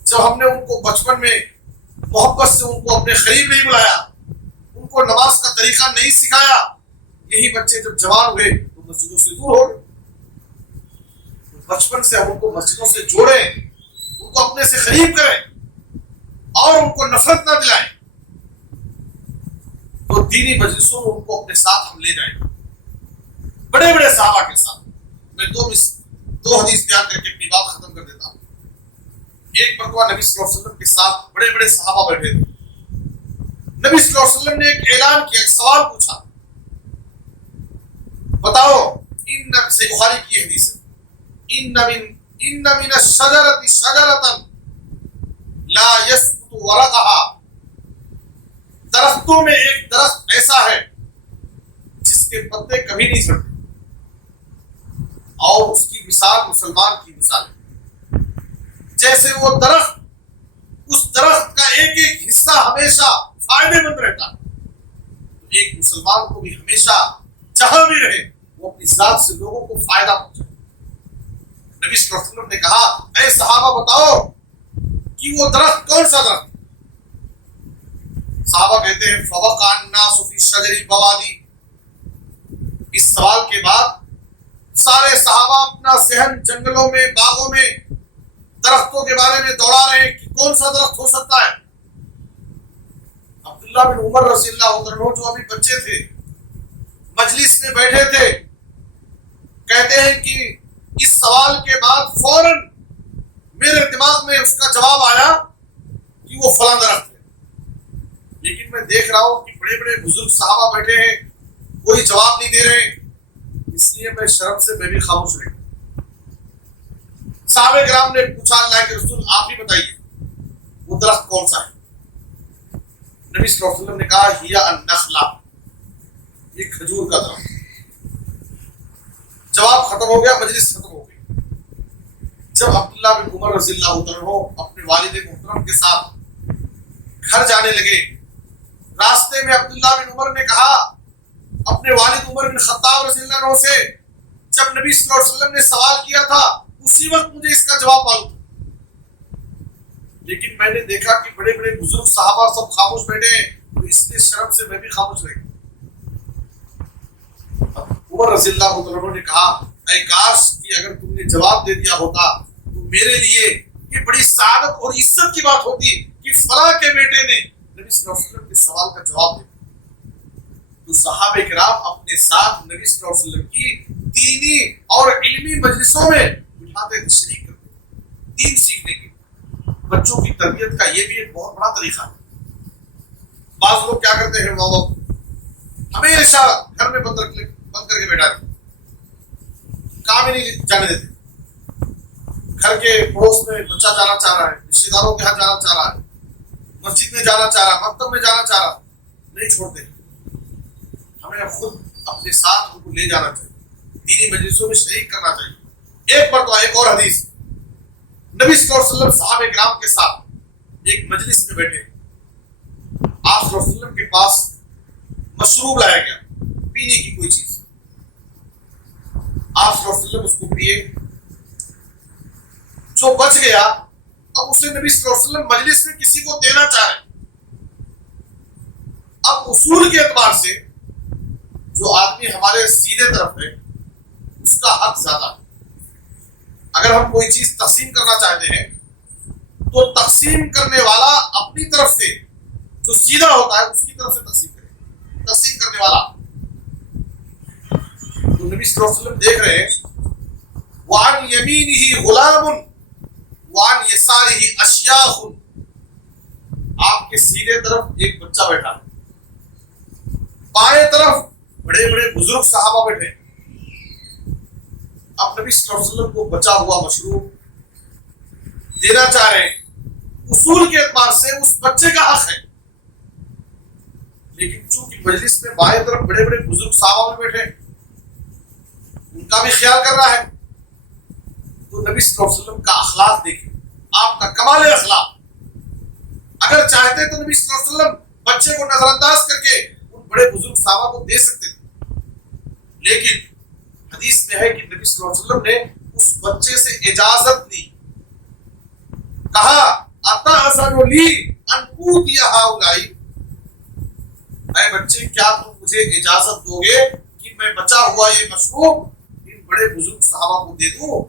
جب ہم نے ان کو بچپن میں محبت سے ان کو اپنے قریب نہیں بلایا، ان کو نماز کا طریقہ نہیں سکھایا، یہی بچے جب جوان ہوئے تو مسجدوں سے دور ہو گئے۔ بچپن سے ہم ان کو مسجدوں سے جوڑیں، ان کو اپنے سے قریب کریں اور ان کو نفرت نہ دلائیں تو دینی مجلسوں میں ان کو اپنے ساتھ ہم لے جائیں، بڑے بڑے صحابہ کے ساتھ۔ میں دو حدیث بیان کر کے اپنی بات ختم کر دیتا ہوں۔ ایک مرتبہ نبی صلی اللہ علیہ وسلم کے ساتھ بڑے بڑے صحابہ بیٹھے تھے۔ نبی صلی اللہ علیہ وسلم نے ایک اعلان کیا، ایک سوال پوچھا، بتاؤ، سے بخاری کی حدیث ہے، ان من الشجرۃ شجرۃ لا يسقط ورقها، درختوں میں ایک درخت ایسا ہے جس کے پتے کبھی نہیں جھڑتے، اور اس کی مثال مسلمان کی مثال ہے۔ جیسے وہ درخت، اس درخت کا ایک ایک حصہ ہمیشہ فائدے مند رہتا ہے، تو ایک مسلمان کو بھی ہمیشہ جہاں بھی رہے وہ اپنی ذات سے لوگوں کو فائدہ پہنچائے۔ نبی صلی اللہ علیہ وسلم نے کہا، اے صحابہ بتاؤ کہ وہ درخت کون سا درخت؟ صحابہ کہتے ہیں فوقع الناس فی الشجر البوادی۔ اس سوال کے بعد سارے صحابہ اپنا ذہن جنگلوں میں، باغوں میں درختوں کے بارے میں دوڑا رہے ہیں کہ کون سا درخت ہو سکتا ہے۔ عبداللہ بن عمر رضی اللہ عنہ جو ابھی بچے تھے، مجلس میں بیٹھے تھے، کہتے ہیں کہ اس سوال کے بعد فوراً میرے دماغ میں اس کا جواب آیا کہ وہ فلاں درخت ہے، لیکن میں دیکھ رہا ہوں کہ بڑے بڑے بزرگ صحابہ بیٹھے ہیں، کوئی جواب نہیں دے رہے، اس لیے میں شرم سے میں بھی خاموش رہ گیا۔ صحابہ کرام نے پوچھا، اللہ کے رسول آپ ہی بتائیے وہ درخت کون سا ہے؟ نبی صلی اللہ علیہ وسلم نے کہا ہی النخلہ، یہ کھجور کا درخت۔ جواب ختم ہو گیا، مجلس ختم ہو گئی۔ جب عبداللہ بن عمر رضی اللہ عنہ اپنے والد محترم کے ساتھ گھر جانے لگے، راستے میں عبداللہ بن عمر نے کہا اپنے والد عمر بن خطاب رضی اللہ عنہ سے، جب نبی صلی اللہ علیہ وسلم نے سوال کیا تھا اسی وقت مجھے اس کا جواب معلوم تھا، لیکن میں نے دیکھا کہ بڑے بڑے بزرگ صحابہ سب خاموش بیٹھے ہیں، تو اس لیے شرم سے میں بھی خاموش رہ گیا۔ عمر رضی اللہ عنہ نے کہا، اے کاش کہ اگر تم نے جواب دے دیا ہوتا تو میرے لیے یہ بڑی سعادت اور عزت کی بات ہوتی کہ فلاں کے بیٹے نے نبی صلی اللہ علیہ وسلم کے سوال کا جواب دیا۔ تو صحابہ کرام اپنے ساتھ نبی صلی اللہ علیہ وسلم کی دینی اور علمی مجلسوں میں بٹھاتے تھے، شریک کرتے تھے دین سیکھنے کے۔ بچوں کی تربیت کا یہ بھی ایک بہت بڑا طریقہ ہے۔ بعض لوگ کیا کرتے ہیں، ماں باپ ہمیشہ گھر میں بند کر کے بیٹھا رہتے، کام ہی نہیں جانے دیتے۔ گھر کے پڑوس میں بچہ جانا چاہ رہا ہے، رشتے داروں کے ہاں جانا چاہ رہا ہے، مسجد میں جانا چاہ رہا، مکتب میں جانا چاہ رہا، نہیں چھوڑتے۔ ہمیں خود اپنے ساتھ ان کو لے جانا چاہیے، دینی مجلسوں میں شریک کرنا چاہیے۔ ایک مرتبہ ایک اور حدیث، نبی صلی اللہ علیہ وسلم صحابہ کرام کے ساتھ ایک مجلس میں بیٹھے، آپ صلی اللہ علیہ وسلم کے پاس مشروب لایا گیا، پینے کی کوئی چیز، آپ صلی اللہ علیہ وسلم اس کو پیے، جو بچ گیا اب اسے نبی صلی اللہ علیہ وسلم مجلس میں کسی کو دینا چاہ رہے۔ اب اصول کے اعتبار سے جو آدمی ہمارے سیدھے طرف ہے اس کا حق زیادہ ہے۔ اگر ہم کوئی چیز تقسیم کرنا چاہتے ہیں تو تقسیم کرنے والا اپنی طرف سے جو سیدھا ہوتا ہے اس کی طرف سے تقسیم کرے، تقسیم کرنے والا۔ تو نبی صلی اللہ علیہ وسلم دیکھ رہے ہیں، وعن یمینہ غلام وعن یسارہ اشیاخ، آپ کے سیدھے طرف ایک بچہ بیٹھا ہے، بائیں طرف بڑے بڑے بزرگ صحابہ بیٹھے۔ اب نبی صلی اللہ علیہ وسلم کو بچا ہوا مشروب دینا چاہ رہے ہیں، اصول کے اعتبار سے اس بچے کا حق ہے، لیکن چونکہ مجلس میں بائیں طرف بڑے بڑے بزرگ صحابہ میں بیٹھے، ان کا بھی خیال کر رہا ہے، تو نبی صلی اللہ علیہ وسلم کا اخلاق دیکھیں، آپ کا کمال اخلاق. اگر چاہتے تو نبی صلی اللہ علیہ وسلم بچے کو نظر انداز کر کے ان بڑے بزرگ صحابہ کو دے سکتے تھے، لیکن حدیث میں ہے کہ نبی صلی اللہ علیہ وسلم نے اس بچے سے اجازت لی، کہا اتأذن لی ان اوتی ہؤلاء، اے بچے کیا تم مجھے اجازت دو گے کہ میں بچا ہوا یہ مشروب ان بڑے بزرگ صحابہ کو دے دوں.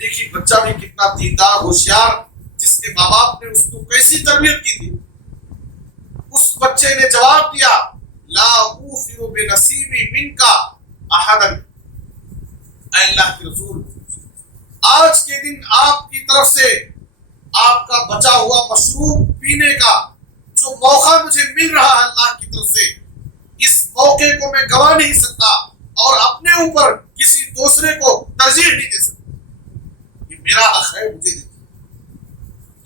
دیکھیے بچہ بھی کتنا دیندار ہوشیار، جس کے ماں باپ نے اس کو کیسی تربیت کی تھی. اس بچے نے جواب دیا لا اوفر بنصیبی منک احدا، اے اللہ کے رسول آج کے دن آپ کی طرف سے آپ کا بچا ہوا مشروب پینے کا جو موقع مجھے مل رہا ہے اللہ کی طرف سے، اس موقع کو میں گوا نہیں سکتا اور اپنے اوپر کسی دوسرے کو ترجیح نہیں دے سکتا. یہ میرا حق ہے، مجھے دیجیے،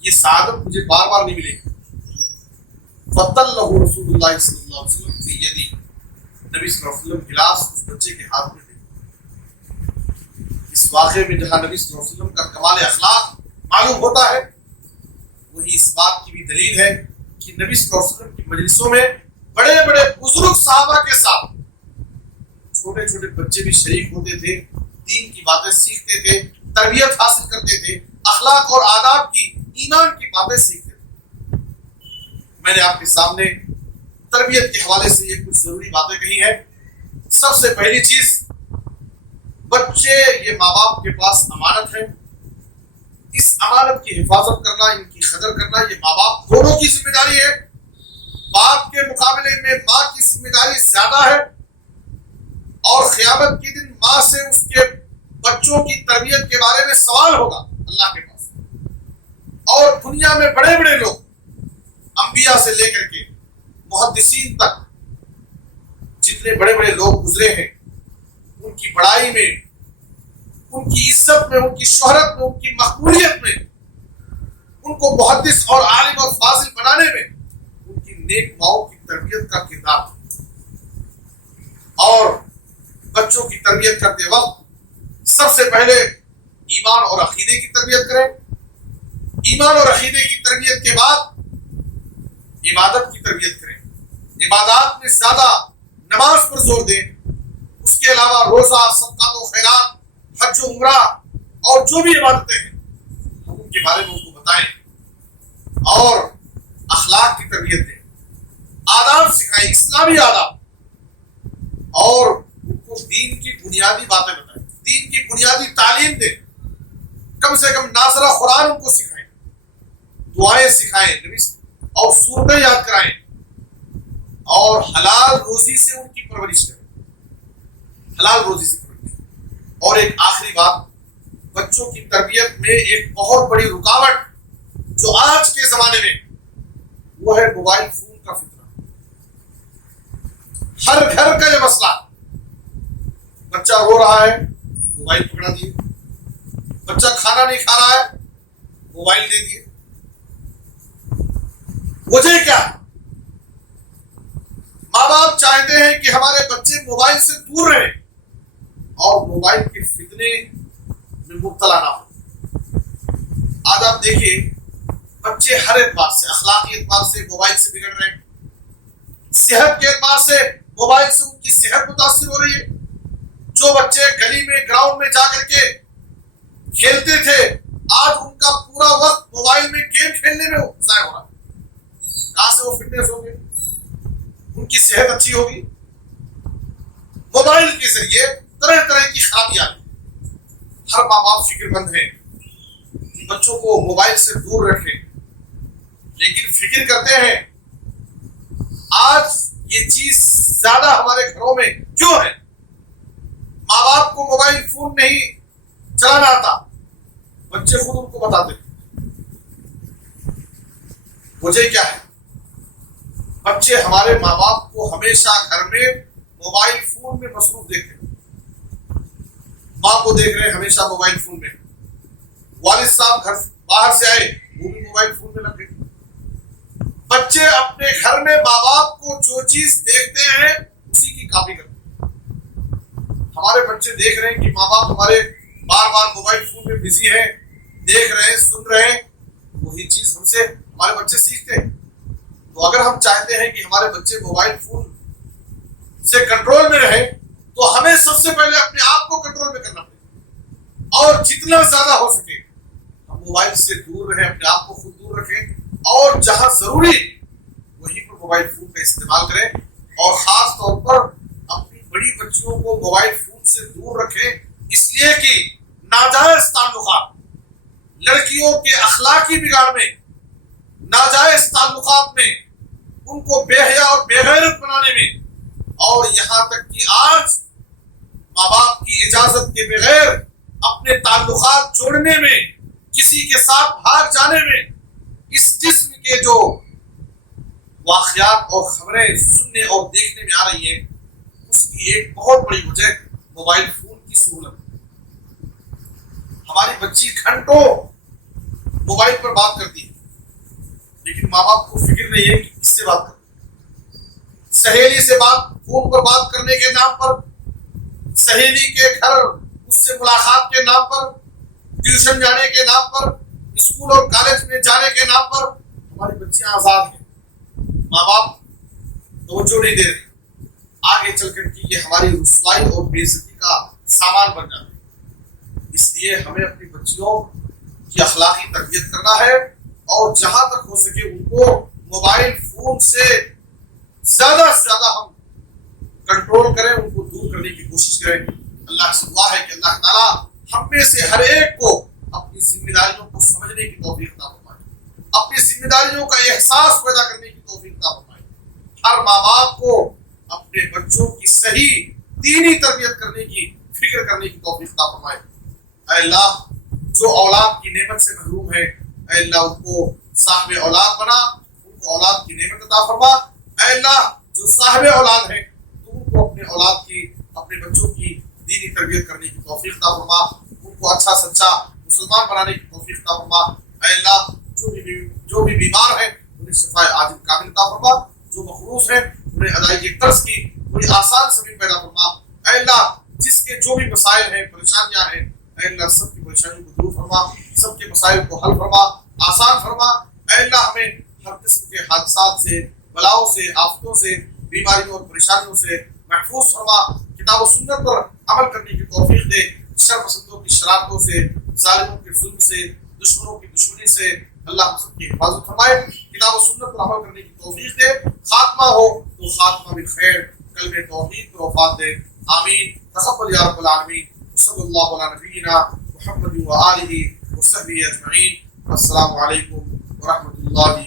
یہ سعادت مجھے بار بار نہیں ملے گی. فطلہ رسول اللہ صلی اللہ علیہ وسلم فی یدی، نبی صلی اللہ علیہ وسلم گلاس اس بچے کے ہاتھ میں دے. اس واقعے میں جہاں نبی صلی اللہ علیہ وسلم کا کمال اخلاق معلوم ہوتا ہے، وہی اس بات کی بھی دلیل ہے کہ نبی صلی اللہ علیہ وسلم کی مجلسوں میں بڑے بڑے بزرگ صحابہ کے ساتھ چھوٹے چھوٹے بچے بھی شریک ہوتے تھے، دین کی باتیں سیکھتے تھے، تربیت حاصل کرتے تھے، اخلاق اور آداب کی، ایمان کی باتیں سیکھتے تھے. میں نے آپ کے سامنے تربیت کے حوالے سے یہ کچھ ضروری باتیں کہی ہیں. سب سے پہلی چیز، بچے یہ ماں باپ کے پاس امانت ہے، اس امانت کی حفاظت کرنا، ان کی قدر کرنا یہ ماں باپ دونوں کی ذمہ داری ہے. باپ کے مقابلے میں ماں کی ذمہ داری زیادہ ہے، اور قیامت کے دن ماں سے اس کے بچوں کی تربیت کے بارے میں سوال ہوگا اللہ کے پاس. اور دنیا میں بڑے بڑے لوگ، انبیاء سے لے کر کے محدثین تک، جتنے بڑے بڑے لوگ گزرے ہیں، ان کی بڑائی میں، ان کی عزت میں، ان کی شہرت میں، ان کی مقبولیت میں، ان کو محدث اور عالم اور فاضل بنانے میں ان کی نیک ماؤں کی تربیت کا کردار. اور بچوں کی تربیت کرتے وقت سب سے پہلے ایمان اور عقیدے کی تربیت کریں. ایمان اور عقیدے کی تربیت کے بعد عبادت کی تربیت کریں. عبادات میں زیادہ نماز پر زور دیں. اس کے علاوہ روزہ، صدقات و خیرات، حج و عمرہ اور جو بھی عبادتیں ہیں ہم ان کے بارے میں ان کو بتائیں. اور اخلاق کی تربیت دیں، آداب سکھائیں، اسلامی آداب، اور ان کو دین کی بنیادی باتیں بتائیں، دین کی بنیادی تعلیم دیں. کم سے کم ناظرہ قرآن ان کو سکھائیں، دعائیں سکھائیں، اور سورتیں یاد کرائیں، اور حلال روزی سے ان کی پرورش کریں، حلال روزی سے پرورش. اور ایک آخری بات، بچوں کی تربیت میں ایک بہت بڑی رکاوٹ جو آج کے زمانے میں وہ ہے موبائل فون کا فتنہ. ہر گھر کا یہ مسئلہ، بچہ رو رہا ہے موبائل پکڑا دیے، بچہ کھانا نہیں کھا رہا ہے موبائل دے دیے. وجہ کیا؟ ماں باپ چاہتے ہیں کہ ہمارے بچے موبائل سے دور رہیں اور موبائل کے فتنے میں مبتلا نہ ہو. آج آپ دیکھیے بچے ہر اعتبار سے، اخلاقی اعتبار سے موبائل سے بگڑ رہے ہیں، صحت کے اعتبار سے موبائل سے ان کی صحت متاثر ہو رہی ہے. جو بچے گلی میں، گراؤنڈ میں جا کر کے کھیلتے تھے، آج ان کا پورا وقت موبائل میں گیم کھیلنے میں ضائع ہو رہا ہے. کہاں سے وہ فٹنس ہوگی، ان کی صحت اچھی ہوگی؟ موبائل کے ذریعے طرح طرح کی خرابیاں. ہر ماں باپ فکر مند ہے کہ بچوں کو موبائل سے دور رکھیں، لیکن فکر کرتے ہیں آج یہ چیز زیادہ ہمارے گھروں میں کیوں ہے؟ ماں باپ کو موبائل فون نہیں چلانا آتا، بچے خود ان کو بتاتے ہیں. وجہ کیا ہے؟ بچے ہمارے ماں باپ کو ہمیشہ گھر میں موبائل فون میں مصروف دیکھتے ہیں. ماں کو دیکھ رہے ہیں ہمیشہ موبائل فون میں، والد صاحب گھر باہر سے آئے وہ بھی موبائل فون میں لگے. بچے اپنے گھر میں ماں باپ کو جو چیز دیکھتے ہیں اسی کی کاپی کرتے ہیں. ہمارے بچے دیکھ رہے ہیں کہ ماں باپ ہمارے بار بار موبائل فون میں بزی ہیں، دیکھ رہے ہیں، سن رہے ہیں، وہی چیز ہم سے ہمارے بچے سیکھتے ہیں۔ تو اگر ہم چاہتے ہیں کہ ہمارے بچے موبائل فون سے کنٹرول میں رہے تو ہمیں سب سے پہلے اپنے آپ کو کنٹرول میں کرنا پڑے، اور جتنا زیادہ ہو سکے ہم موبائل سے دور رہیں، اپنے آپ کو خود دور رکھیں، اور جہاں ضروری وہیں پر موبائل فون کا استعمال کریں، اور خاص طور پر اپنی بڑی بچیوں کو موبائل فون سے دور رکھیں، اس لیے کہ ناجائز تعلقات، لڑکیوں کے اخلاقی بگاڑ میں، ناجائز تعلقات میں، ان کو بے حیا اور بے غیرت بنانے میں، اور یہاں تک کہ آج ماں باپ کی اجازت کے بغیر اپنے تعلقات جوڑنے میں، کسی کے ساتھ بھاگ جانے میں، اس قسم کے جو واقعات اور خبریں سننے اور دیکھنے میں آ رہی ہیں، اس کی ایک بہت بڑی وجہ موبائل فون کی سہولت ہے۔ ہماری بچی گھنٹوں موبائل پر بات کرتی ہے، لیکن ماں باپ کو فکر نہیں ہے کہ کس سے بات کرتی، سہیلی سے فون پر بات کرنے کے نام پر، سہیلی کے گھر اس سے ملاقات کے نام پر، ٹیوشن جانے کے نام پر، اسکول اور کالج میں جانے کے نام پر ہماری بچیاں آزاد ہیں، ماں باپ توجہ نہیں دے رہے، آگے چل کر کے یہ ہماری رسوائی اور بے عزتی کا سامان بن جاتا ہے۔ اس لیے ہمیں اپنی بچیوں کی اخلاقی تربیت کرنا ہے، اور جہاں تک ہو سکے ان کو موبائل فون سے زیادہ سے زیادہ ہم کنٹرول کریں، ان کو دور کرنے کی کوشش کریں۔ اللہ سے دعا ہے کہ اللہ تعالیٰ ہم میں سے ہر ایک کو اپنی ذمہ داریوں کو سمجھنے کی توفیق عطا فرمائے، اپنی ذمہ داریوں کا احساس پیدا کرنے کی توفیق عطا فرمائے۔ ہر ماں باپ کو اپنے بچوں کی صحیح دینی تربیت کرنے کی فکر کرنے کی توفیق عطا فرمائے۔ اے اللہ، جو اولاد کی نعمت سے محروم ہے، اے اللہ ان کو صاحب اولاد بنا، ان کو اولاد کی نعمت عطا فرما۔ اے اللہ، جو صاحب اولاد ہیں تو ان کو اپنے اولاد کی، اپنے بچوں کی دینی تربیت کرنے کی توفیق عطا فرما، ان کو اچھا سچا مسلمان بنانے کی توفیق عطا فرما۔ اے اللہ، جو بھی بیمار ہیں انہیں شفاء عاجل کامل عطا فرما، جو مقروض ہیں انہیں ادائیگی قرض کی کوئی آسان سبیل پیدا فرما۔ اے اللہ، جس کے جو بھی مسائل ہیں، پریشانیاں ہیں، اے اللہ سب کی پریشانیوں کو دور فرما، سب کے مسائل کو حل فرما، آسان فرما۔ اے اللہ، ہمیں ہر قسم کے حادثات سے، بلاؤں سے، آفتوں سے، بیماریوں اور پریشانیوں سے محفوظ فرما۔ کتاب و سنت پر عمل کرنے کی توفیق دے، شر پسندوں کی شرارتوں سے، ظالموں کے ظلم سے، دشمنوں کی دشمنی سے اللہ ہم سب کی حفاظت فرمائے۔ کتاب و سنت پر عمل کرنے کی توفیق دے، خاتمہ ہو تو خاتمہ بالخیر، کلمہ توحید پر وفات دے۔ آمین۔ تقبل یا رب العالمین۔ صلی اللہ علی نبینا محمد و آلہ و صحبہ اجمعین۔ السلام علیکم ورحمۃ اللہ